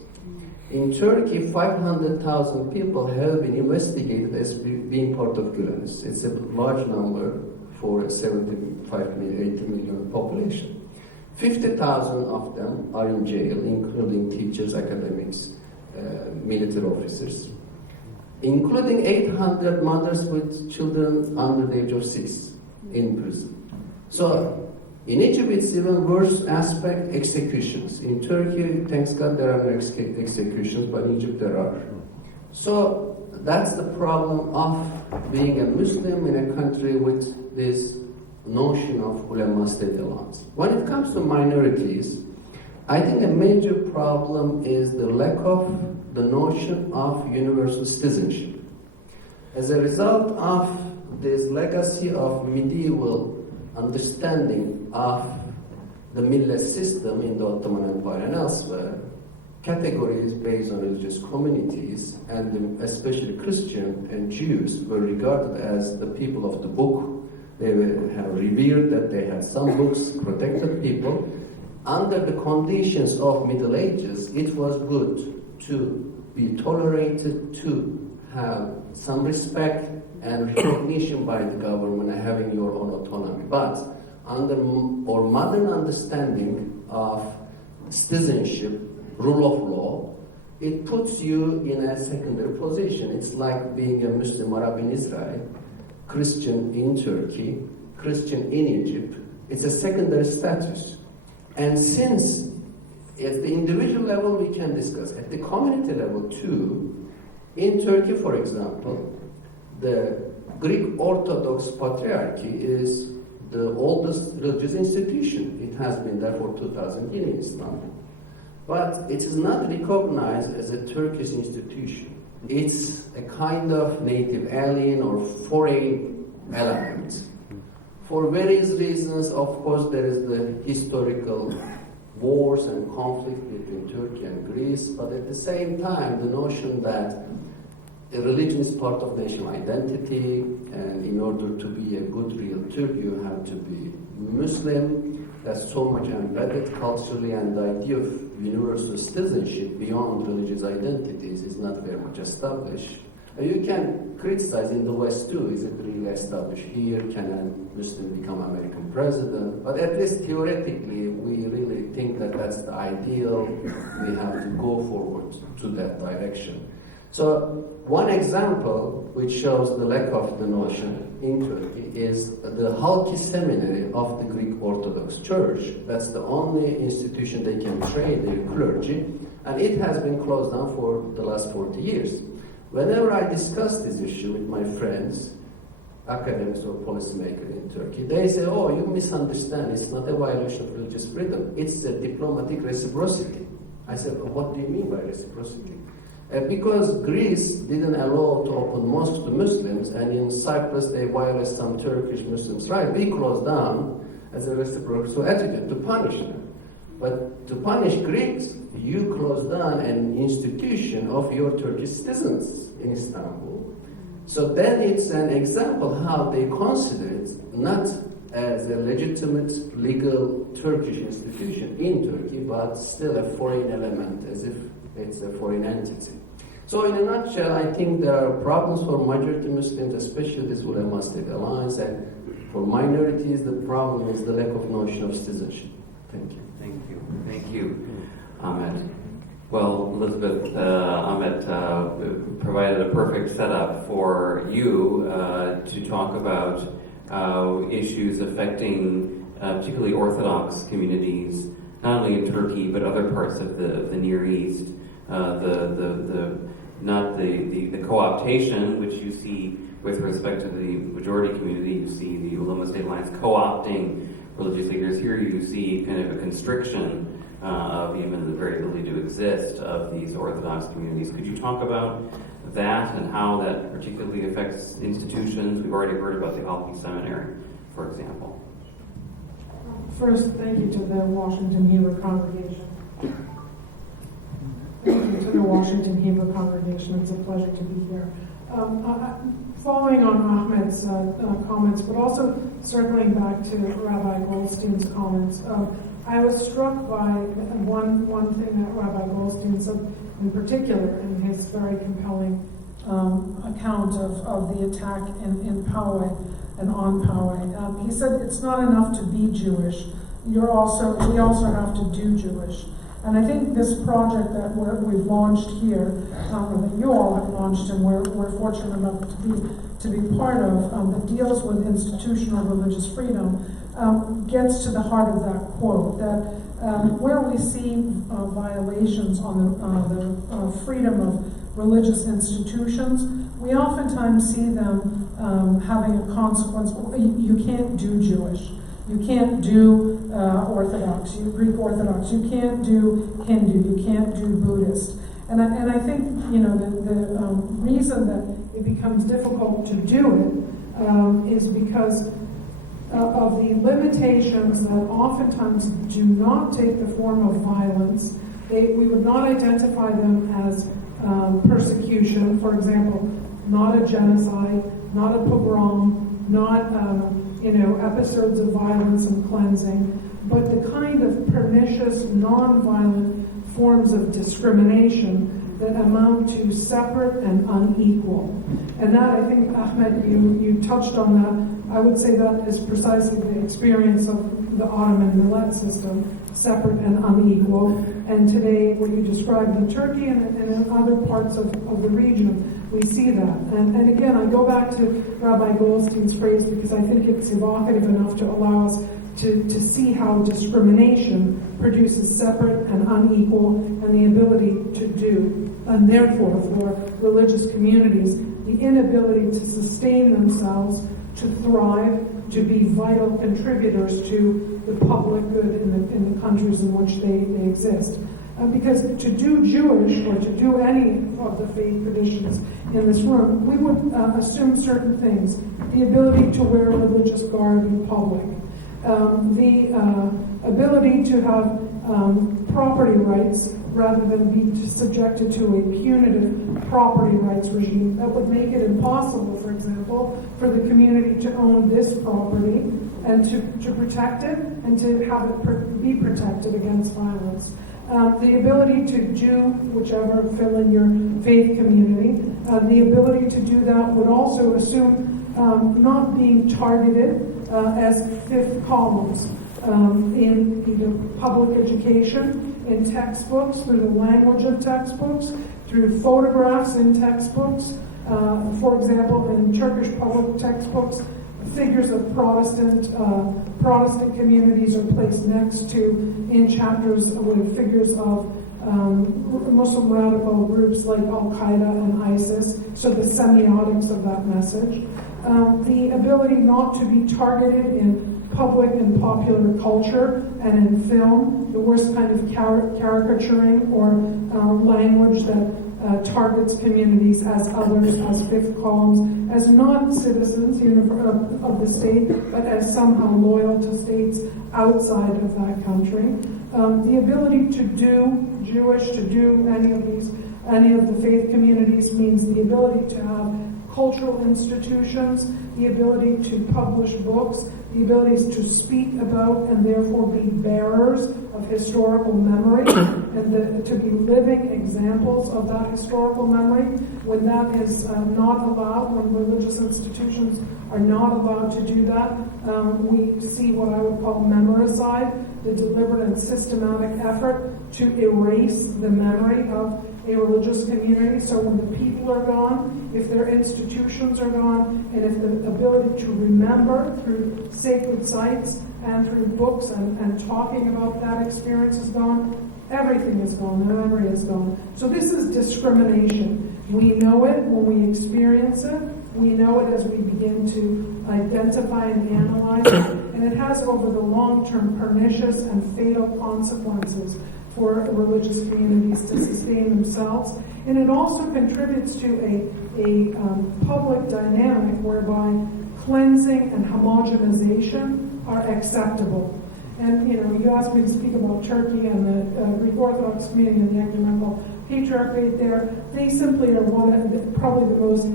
In Turkey, 500,000 people have been investigated as being part of Gülenists. It's a large number for a 75 million, 80 million population. 50,000 of them are in jail, including teachers, academics, military officers, including 800 mothers with children under the age of 6 in prison. So in Egypt, it's even worse aspect, executions. In Turkey, thanks God, there are no executions, but in Egypt there are. So that's the problem of being a Muslim in a country with this notion of ulama-state alliance. When it comes to minorities, I think a major problem is the lack of the notion of universal citizenship. As a result of this legacy of medieval understanding of the millet system in the Ottoman Empire and elsewhere, categories based on religious communities, and especially Christian and Jews, were regarded as the people of the book. They have revered that they had some books, protected people. Under the conditions of Middle Ages, it was good to be tolerated, to have some respect and recognition by the government and having your own autonomy. But under our modern understanding of citizenship, rule of law, it puts you in a secondary position. It's like being a Muslim Arab in Israel, Christian in Turkey, Christian in Egypt. It's a secondary status. And since at the individual level we can discuss, at the community level too, in Turkey, for example, the Greek Orthodox Patriarchy is the oldest religious institution. It has been there for 2,000 years in Islam. But it is not recognized as a Turkish institution. It's a kind of native alien or foreign element. For various reasons, of course, there is the historical wars and conflict between Turkey and Greece, but at the same time, the notion that a religion is part of national identity, and in order to be a good real Turk, you have to be Muslim. That's so much embedded culturally, and the idea of universal citizenship beyond religious identities is not very much established. You can criticize in the West too, is it really established here? Can a Muslim become American president? But at least theoretically, we really think that that's the ideal. We have to go forward to that direction. So one example which shows the lack of the notion in Turkey is the Halki Seminary of the Greek Orthodox Church. That's the only institution they can train their clergy, and it has been closed down for the last 40 years. Whenever I discuss this issue with my friends, academics or policymakers in Turkey, they say, oh, you misunderstand, it's not a violation of religious freedom, it's a diplomatic reciprocity. I said, what do you mean by reciprocity? Because Greece didn't allow to open mosques to Muslims, and in Cyprus they violate some Turkish Muslims' rights. We closed down as a reciprocal attitude to punish them. But to punish Greeks, you closed down an institution of your Turkish citizens in Istanbul. So then it's an example how they consider it not as a legitimate legal Turkish institution in Turkey, but still a foreign element, as if it's a foreign entity. So in a nutshell, I think there are problems for majority Muslims, especially this ulema state alliance, and for minorities, the problem is the lack of notion of citizenship. Thank you. Thank you, Ahmet. Well, Elizabeth, Ahmet provided a perfect setup for you to talk about issues affecting particularly Orthodox communities, not only in Turkey but other parts of the Near East. The co-optation, which you see with respect to the majority community. You see the Ulema State Alliance co-opting religious leaders. Here you see kind of a constriction of even the very ability to exist of these Orthodox communities. Could you talk about that and how that particularly affects institutions? We've already heard about the Halki Seminary, for example. First, thank you to the Washington Hebrew congregation. Thank you to the Washington Hebrew congregation. It's a pleasure to be here. Following on Ahmed's comments, but also circling back to Rabbi Goldstein's comments, I was struck by one thing that Rabbi Goldstein said in particular in his very compelling account of the attack in Poway and on Poway. He said it's not enough to be Jewish. We also have to do Jewish. And I think this project that we've launched here, or that you all have launched, and we're fortunate enough to be part of, that deals with institutional religious freedom, gets to the heart of that quote, that where we see violations on the freedom of religious institutions, we oftentimes see them having a consequence. You can't do Jewish. You can't do Greek Orthodox. You can't do Hindu. You can't do Buddhist. And I think the reason that it becomes difficult to do it is because of the limitations that oftentimes do not take the form of violence. We would not identify them as persecution. For example, not a genocide, not a pogrom, not episodes of violence and cleansing, but the kind of pernicious, non-violent forms of discrimination that amount to separate and unequal. And that, I think, Ahmed, you touched on that. I would say that is precisely the experience of the Ottoman millet system, separate and unequal. And today, what you described in Turkey and in other parts of the region, we see that. And again, I go back to Rabbi Goldstein's phrase because I think it's evocative enough to allow us to see how discrimination produces separate and unequal and the ability to do. And therefore, for religious communities, the inability to sustain themselves, to thrive, to be vital contributors to the public good in the countries in which they exist. Because to do Jewish or to do any of the faith traditions in this room, we would assume certain things. The ability to wear religious garb in public. The ability to have property rights rather than be subjected to a punitive property rights regime that would make it impossible, for example, for the community to own this property and to protect it and to have it be protected against violence. The ability to do whichever fill in your faith community, the ability to do that would also assume not being targeted as fifth columns in either public education, in textbooks, through the language of textbooks, through photographs in textbooks. For example, in Turkish public textbooks, figures of Protestant communities are placed next to, in chapters with figures of Muslim radical groups like Al-Qaeda and ISIS, so the semiotics of that message. The ability not to be targeted in public and popular culture and in film, the worst kind of caricaturing or language that targets communities as others, as fifth columns, as not citizens of the state, but as somehow loyal to states outside of that country. The ability to do Jewish, to do any of the faith communities means the ability to have cultural institutions, the ability to publish books, the abilities to speak about and therefore be bearers of historical memory, and to be living examples of that historical memory. When that is not allowed, when religious institutions are not allowed to do that, we see what I would call memoricide, the deliberate and systematic effort to erase the memory of a religious community. So when the people are gone, if their institutions are gone, and if the ability to remember through sacred sites and through books and talking about that experience is gone, everything is gone, the memory is gone. So this is discrimination. We know it when we experience it. We know it as we begin to identify and analyze it. And it has over the long term pernicious and fatal consequences for religious communities to sustain themselves. And it also contributes to a public dynamic whereby cleansing and homogenization are acceptable. And you asked me to speak about Turkey and the Greek Orthodox community and the ecumenical patriarchate there. They simply are probably the most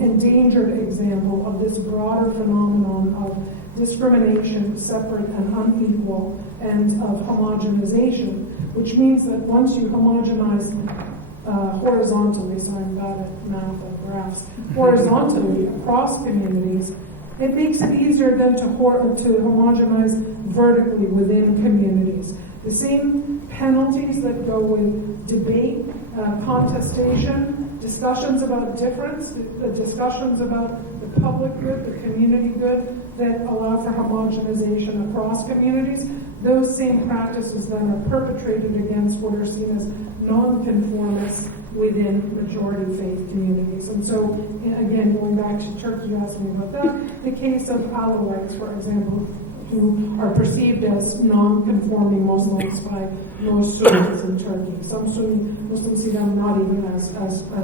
endangered example of this broader phenomenon of discrimination, separate and unequal, and of homogenization, which means that once you homogenize horizontally, sorry, I'm bad at math and graphs, horizontally across communities, it makes it easier then to homogenize vertically within communities. The same penalties that go with debate, contestation, discussions about difference, the discussions about the public good, the community good, that allow for homogenization across communities, those same practices then are perpetrated against what are seen as nonconformists within majority faith communities. And so, again, going back to Turkey, you asked me about that, the case of Alawites, for example, who are perceived as non-conforming Muslims by most Sunnis in Turkey. Some Sunni Muslims see them not even as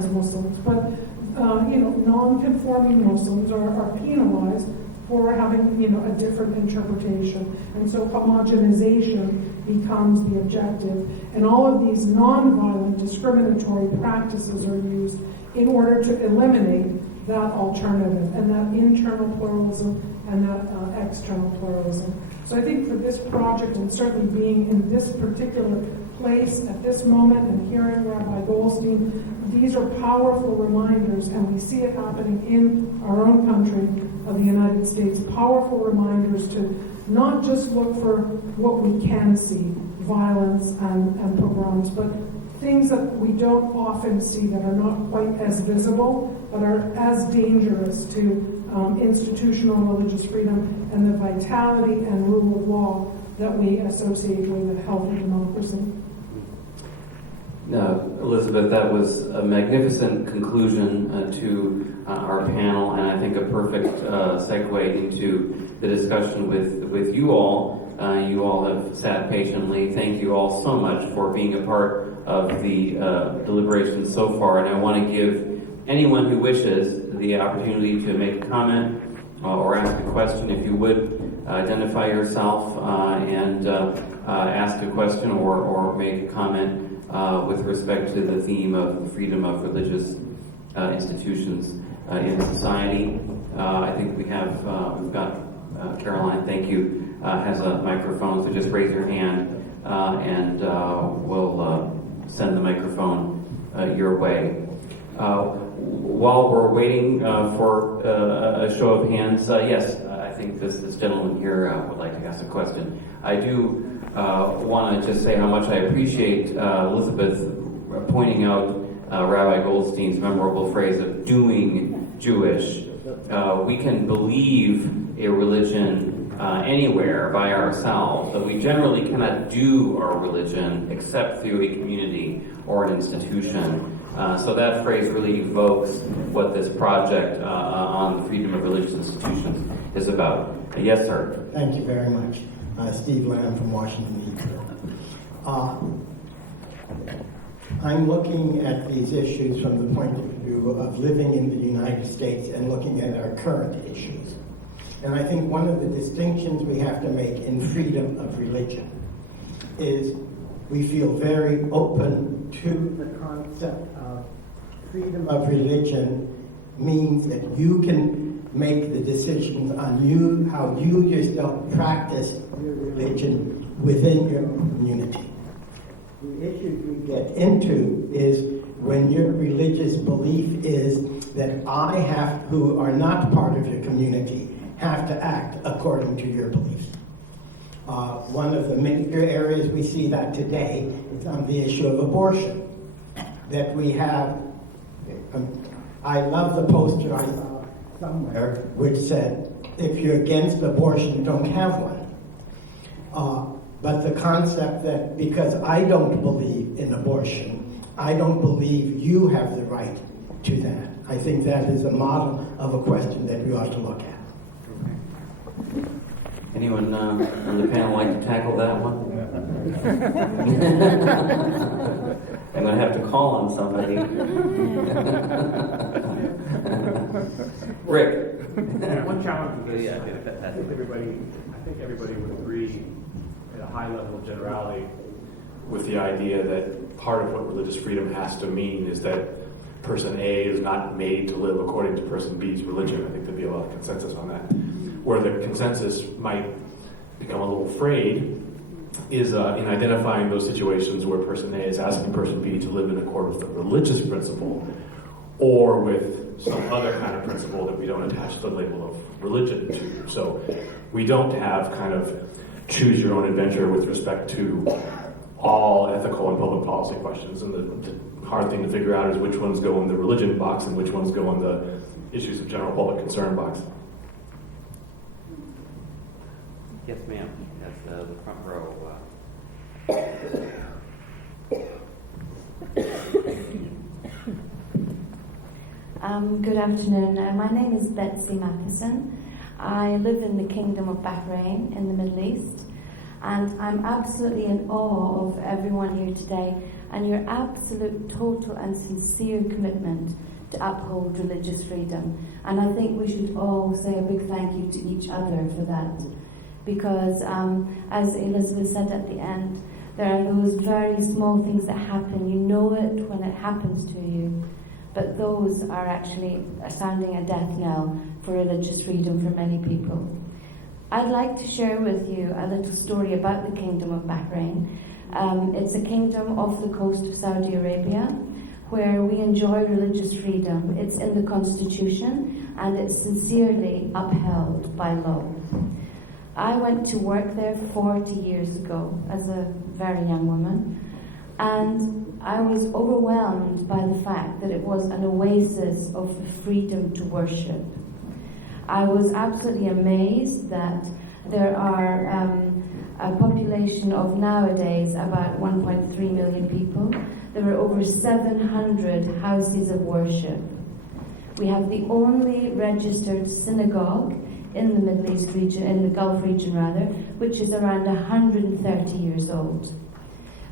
Muslims. But, non-conforming Muslims are penalized for having, a different interpretation. And so homogenization becomes the objective. And all of these non-violent discriminatory practices are used in order to eliminate that alternative and that internal pluralism and that external pluralism. So I think for this project, and certainly being in this particular place at this moment and hearing Rabbi Goldstein, these are powerful reminders, and we see it happening in our own country of the United States, powerful reminders to not just look for what we can see, violence and pogroms, but things that we don't often see, that are not quite as visible, but are as dangerous to institutional religious freedom and the vitality and rule of law that we associate with a healthy democracy. Elizabeth, that was a magnificent conclusion to our panel, and I think a perfect segue into the discussion with you all. You all have sat patiently. Thank you all so much for being a part of the deliberations so far, and I want to give anyone who wishes the opportunity to make a comment or ask a question. If you would, identify yourself and ask a question or make a comment with respect to the theme of freedom of religious institutions in society. I think we've got Caroline, thank you, has a microphone, so just raise your hand and we'll send the microphone your way. While we're waiting for a show of hands, yes, I think this gentleman here would like to ask a question. I do want to just say how much I appreciate Elizabeth pointing out Rabbi Goldstein's memorable phrase of doing Jewish. We can believe a religion anywhere by ourselves, but we generally cannot do our religion except through a community or an institution. So that phrase really evokes what this project on the freedom of religious institutions is about. Yes, sir. Thank you very much. Steve Lamb from Washington, D.C. I'm looking at these issues from the point of view of living in the United States and looking at our current issues. And I think one of the distinctions we have to make in freedom of religion is we feel very open to the concept of freedom of religion means that you can make the decisions on you, how you yourself practice your religion within your community. The issues we get into is when your religious belief is that who are not part of your community, have to act according to your beliefs. One of the major areas we see that today is on the issue of abortion. That we have, I love the poster I saw somewhere which said, if you're against abortion, don't have one. But the concept that because I don't believe in abortion, I don't believe you have the right to that. I think that is a model of a question that we ought to look at. Anyone on the panel like to tackle that one? I'm going to have to call on somebody. Rick. One challenge with this, I think everybody would agree at a high level of generality With the idea that part of what religious freedom has to mean is that person A is not made to live according to person B's religion. I think there'd be a lot of consensus on that. Where the consensus might become a little frayed is in identifying those situations where person A is asking person B to live in accord with the religious principle or with some other kind of principle that we don't attach the label of religion to. So we don't have kind of choose your own adventure with respect to all ethical and public policy questions. And the hard thing to figure out is which ones go in the religion box and which ones go in the issues of general public concern box. Yes, ma'am. That's the front row. Good afternoon. My name is Betsy Matheson. I live in the Kingdom of Bahrain in the Middle East, and I'm absolutely in awe of everyone here today and your absolute, total and sincere commitment to uphold religious freedom. And I think we should all say a big thank you to each other for that. Because as Elizabeth said at the end, there are those very small things that happen. You know it when it happens to you. But those are actually sounding a death knell for religious freedom for many people. I'd like to share with you a little story about the Kingdom of Bahrain. It's a kingdom off the coast of Saudi Arabia where we enjoy religious freedom. It's in the constitution and it's sincerely upheld by law. I went to work there 40 years ago as a very young woman, and I was overwhelmed by the fact that it was an oasis of freedom to worship. I was absolutely amazed that there are a population of nowadays about 1.3 million people. There are over 700 houses of worship. We have the only registered synagogue in the Middle East region, in the Gulf region rather, which is around 130 years old.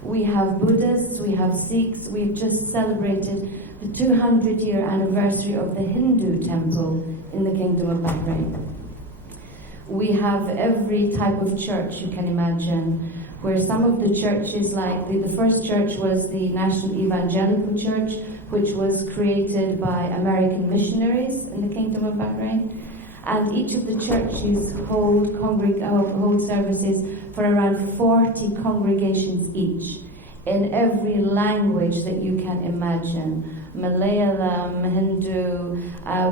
We have Buddhists, we have Sikhs, we've just celebrated the 200-year anniversary of the Hindu temple in the Kingdom of Bahrain. We have every type of church you can imagine, where some of the churches, like the first church was the National Evangelical Church, which was created by American missionaries in the Kingdom of Bahrain. And each of the churches hold services for around 40 congregations each, in every language that you can imagine. Malayalam, Hindu.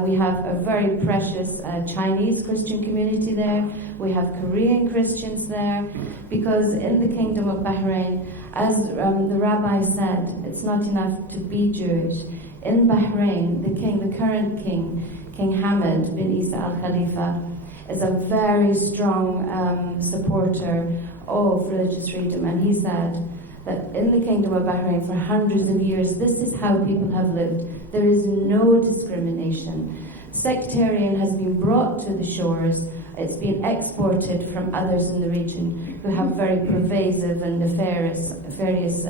We have a very precious Chinese Christian community there. We have Korean Christians there, because in the Kingdom of Bahrain, as the rabbi said, it's not enough to be Jewish. In Bahrain, the current king, King Hamad bin Isa Al Khalifa, is a very strong supporter of religious freedom, and he said that in the Kingdom of Bahrain for hundreds of years, this is how people have lived. There is no discrimination. Sectarian has been brought to the shores. It's been exported from others in the region who have very pervasive and nefarious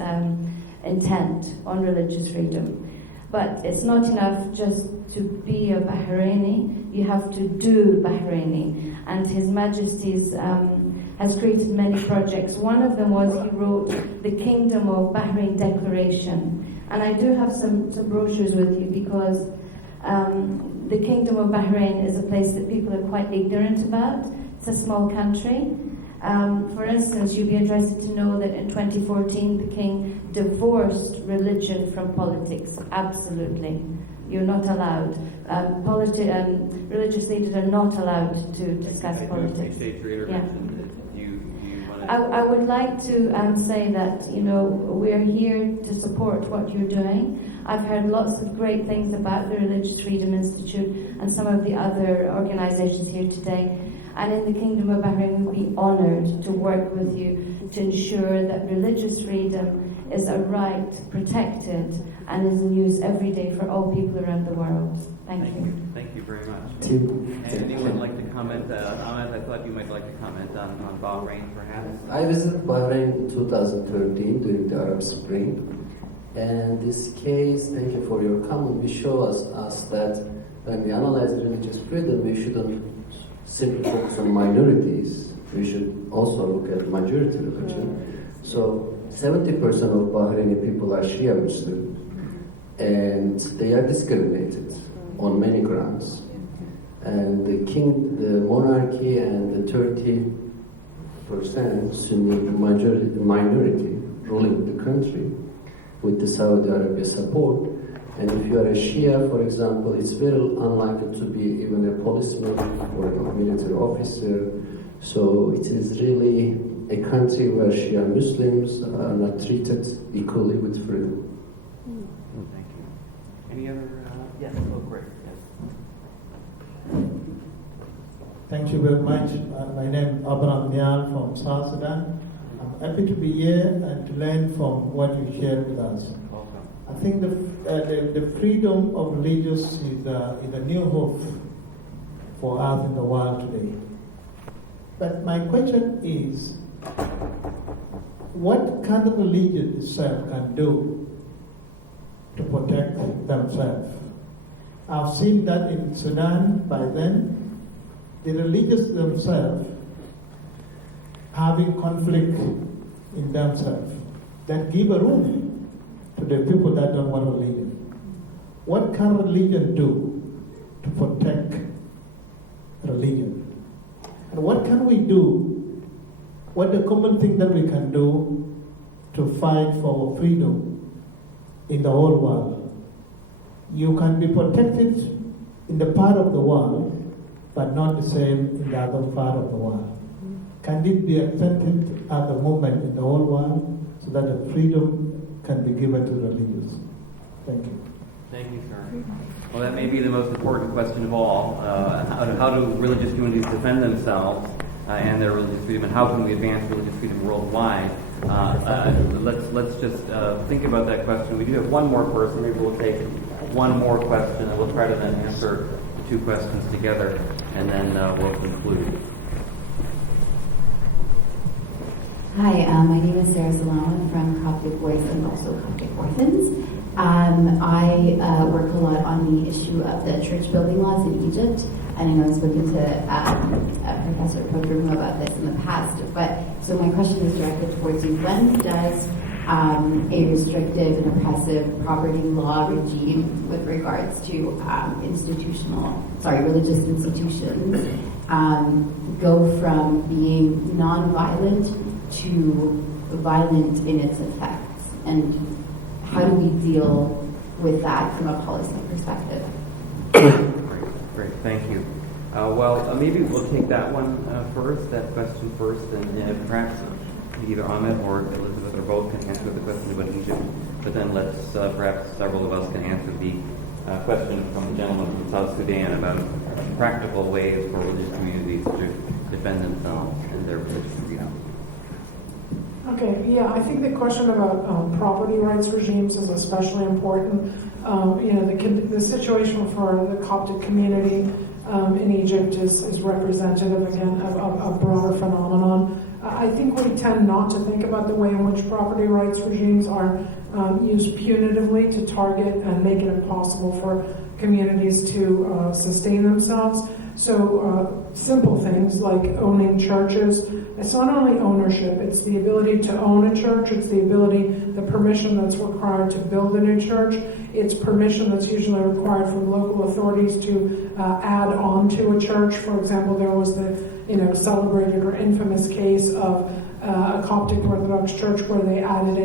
intent on religious freedom. But it's not enough just to be a Bahraini, you have to do Bahraini. And His Majesty's has created many projects. One of them was he wrote the Kingdom of Bahrain Declaration. And I do have some brochures with you, because the Kingdom of Bahrain is a place that people are quite ignorant about. It's a small country. For instance, you'd be interested to know that in 2014 the king divorced religion from politics. Absolutely. You're not allowed. Religious leaders are not allowed to discuss politics. I would like to say that, we're here to support what you're doing. I've heard lots of great things about the Religious Freedom Institute and some of the other organizations here today. And in the Kingdom of Bahrain, we'd be honored to work with you to ensure that religious freedom is a right protected and is in use every day for all people around the world. Thank you. Thank you very much. And anyone like to comment? Ahmed, I thought you might like to comment on Bahrain, perhaps. I visited Bahrain in 2013 during the Arab Spring. And this case, thank you for your comment, we show us that when we analyze religious freedom, we shouldn't simply focus on minorities. We should also look at majority religion. So 70% of Bahraini people are Shia Muslim, and they are discriminated on many grounds. And the monarchy and the 30% Sunni minority ruling the country with the Saudi Arabia support. And if you are a Shia, for example, it's very unlikely to be even a policeman or a military officer. So it is really a country where Shia Muslims are not treated equally with freedom. Thank you. Any other? Yes. Oh, great. Yes. Thank you very much. My name is Abraham Nial from South Sudan. I'm happy to be here and to learn from what you shared with us. I think the freedom of religious is a new hope for us in the world today. But my question is, what kind of religion itself can do to protect themselves? I've seen that in Sudan by then, the religious themselves having conflict in themselves that give a room to the people that don't want religion. What can religion do to protect religion? And what can we do? What the common thing that we can do to fight for freedom in the whole world? You can be protected in the part of the world, but not the same in the other part of the world. Can it be extended at the moment in the whole world so that the freedom can be given to religious? Thank you. Thank you, sir. Well, that may be the most important question of all. How do religious communities defend themselves and their religious freedom, and how can we advance religious freedom worldwide? Let's just think about that question. We do have one more person. Maybe we'll take one more question, and we'll try to then answer the two questions together, and then we'll conclude. Hi, my name is Sarah Salam from Coptic Voice and also Coptic Orphans. I work a lot on the issue of the church building laws in Egypt, and I know I've spoken to Professor Pogrumo about this in the past, but so my question is directed towards you. When does a restrictive and oppressive property law regime with regards to religious institutions go from being non-violent to violent in its effects? And how do we deal with that from a policy perspective. Great, thank you. Maybe we'll take that one first, that question first, and perhaps either Ahmed or Elizabeth or both can answer the question about Egypt, but then let's perhaps several of us can answer the question from the gentleman from South Sudan about practical ways for religious communities to defend themselves and their religious freedom. Okay, yeah, I think the question about property rights regimes is especially important. The situation for the Coptic community in Egypt is representative, again, of a broader phenomenon. I think we tend not to think about the way in which property rights regimes are used punitively to target and make it impossible for communities to sustain themselves. So simple things like owning churches, it's not only ownership, it's the ability to own a church, it's the permission that's required to build a new church, it's permission that's usually required from local authorities to add on to a church. For example, there was the celebrated or infamous case of a Coptic Orthodox church where they added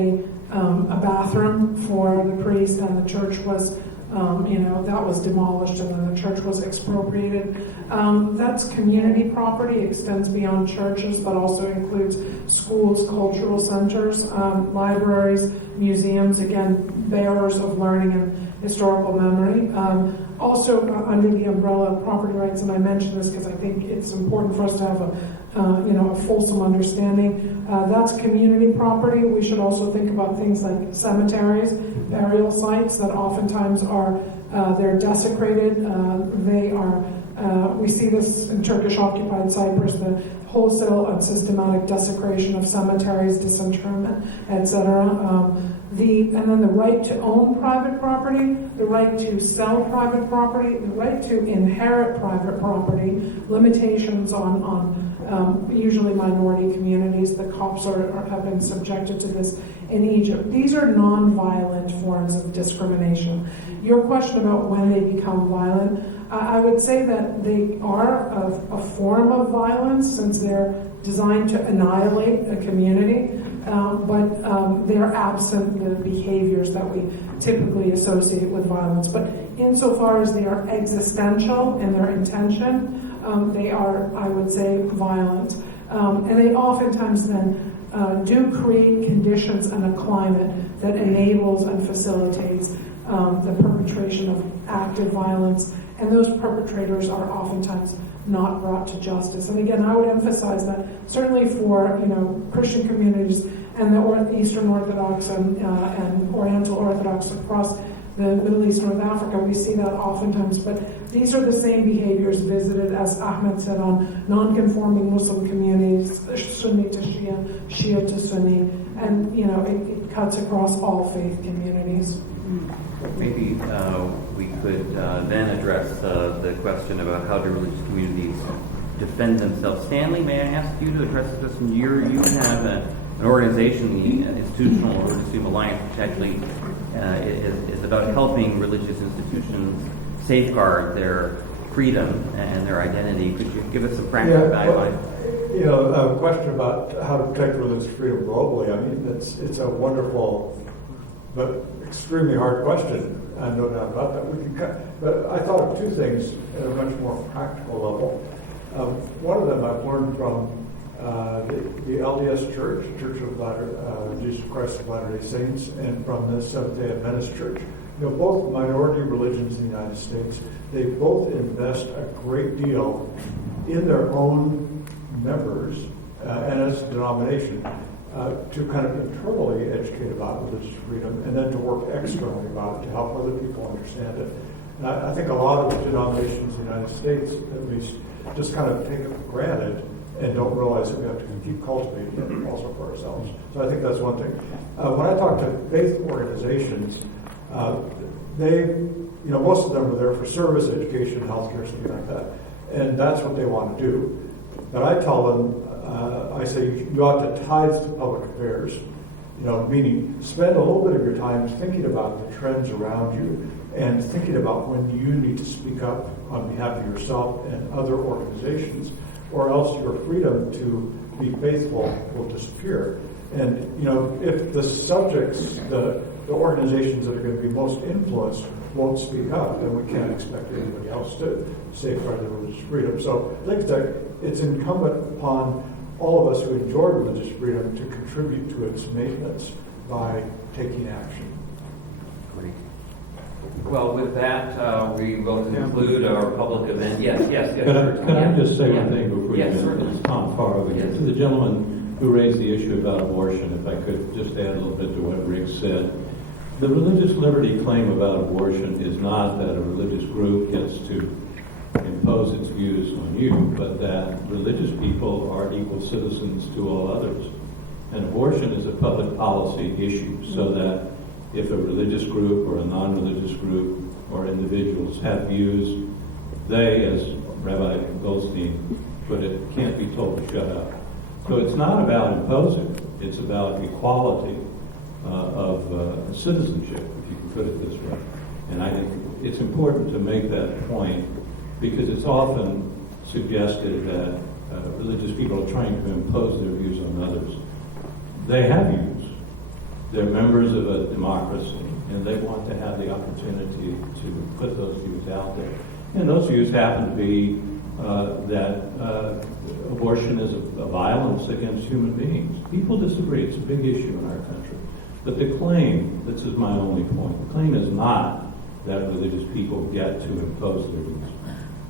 a bathroom for the priest, and the church was that was demolished, and then the church was expropriated. That's community property, extends beyond churches, but also includes schools, cultural centers, libraries, museums, again, bearers of learning and historical memory. Also, under the umbrella of property rights, and I mention this because I think it's important for us to have a fulsome understanding. That's community property. We should also think about things like cemeteries, burial sites that oftentimes they're desecrated. We see this in Turkish-occupied Cyprus, the wholesale and systematic desecration of cemeteries, disinterment, etc. And then the right to own private property, the right to sell private property, the right to inherit private property, limitations on usually minority communities. The Copts have been subjected to this in Egypt. These are non-violent forms of discrimination. Your question about when they become violent, I would say that they are a form of violence since they're designed to annihilate a community, but they're absent the behaviors that we typically associate with violence. But insofar as they are existential in their intention, they are, I would say, violent. And they oftentimes then do create conditions and a climate that enables and facilitates the perpetration of active violence, and those perpetrators are oftentimes not brought to justice. And again, I would emphasize that certainly for Christian communities and the Eastern Orthodox and Oriental Orthodox across the Middle East, North Africa, we see that oftentimes. But these are the same behaviors visited, as Ahmed said, on non-conforming Muslim communities, Sunni to Shia, Shia to Sunni, and it cuts across all faith communities. Maybe we could then address the question about how do religious communities defend themselves. Stanley, may I ask you to address this question? You have an organization, the Institutional Religious Freedom Alliance, which actually is about helping religious institutions safeguard their freedom and their identity. Could you give us some practical guidelines? A question about how to protect religious freedom globally. I mean, it's a wonderful but extremely hard question. No doubt about that. But I thought of two things at a much more practical level. One of them I've learned from the LDS Church, Church of Jesus Christ of Latter-day Saints, and from the Seventh-day Adventist Church. Both minority religions in the United States, they both invest a great deal in their own members and as a denomination to kind of internally educate about religious freedom and then to work externally about it to help other people understand it. And I think a lot of denominations in the United States, at least, just kind of take it for granted and don't realize that we have to keep cultivating it also for ourselves. So I think that's one thing. When I talk to faith organizations, most of them are there for service, education, healthcare, something like that. And that's what they want to do. But I tell them, I say, you ought to tithe to public affairs. Meaning spend a little bit of your time thinking about the trends around you and thinking about when you need to speak up on behalf of yourself and other organizations, or else your freedom to be faithful will disappear. And if the subjects, the the organizations that are going to be most influenced won't speak up, then we can't expect anybody else to safeguard the religious freedom. So I think that it's incumbent upon all of us who enjoy religious freedom to contribute to its maintenance by taking action. Great. Well, with that, we will conclude our public event. Yes. Can I just say one thing before you Yes, go? certainly. It's Tom Farr over here. Yes. To the gentleman who raised the issue about abortion, if I could just add a little bit to what Rick said. The religious liberty claim about abortion is not that a religious group gets to impose its views on you, but that religious people are equal citizens to all others. And abortion is a public policy issue, so that if a religious group or a non-religious group or individuals have views, they, as Rabbi Goldstein put it, can't be told to shut up. So it's not about imposing, it's about equality of citizenship, if you can put it this way. And I think it's important to make that point because it's often suggested that religious people are trying to impose their views on others. They have views. They're members of a democracy, and they want to have the opportunity to put those views out there. And those views happen to be that abortion is a violence against human beings. People disagree. It's a big issue in our country. But the claim, this is my only point, the claim is not that religious people get to impose their views.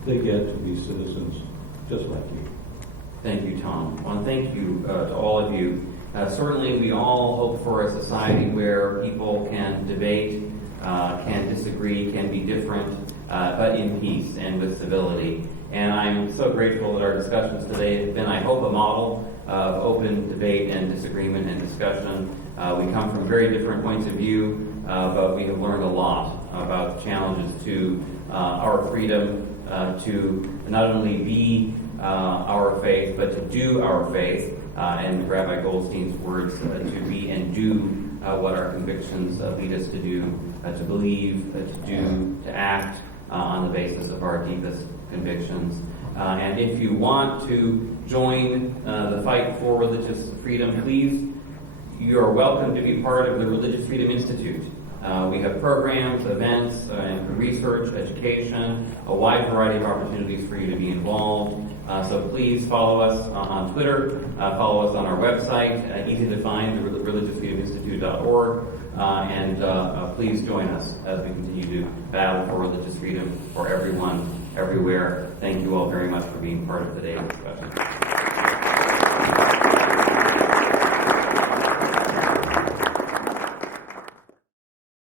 They get to be citizens just like you. Thank you, Tom. Well, thank you to all of you. Certainly, we all hope for a society where people can debate, can disagree, can be different, but in peace and with civility. And I'm so grateful that our discussions today have been, I hope, a model of open debate and disagreement and discussion. We come from very different points of view, but we have learned a lot about the challenges to our freedom to not only be our faith, but to do our faith, and Rabbi Goldstein's words, to be and do what our convictions lead us to do, to believe, to do, to act on the basis of our deepest convictions. And if you want to join the fight for religious freedom, please, you are welcome to be part of the Religious Freedom Institute. We have programs, events, and research, education, a wide variety of opportunities for you to be involved. So please follow us on Twitter, follow us on our website, easy to find, religiousfreedominstitute.org, and please join us as we continue to battle for religious freedom for everyone, everywhere. Thank you all very much for being part of today's discussion.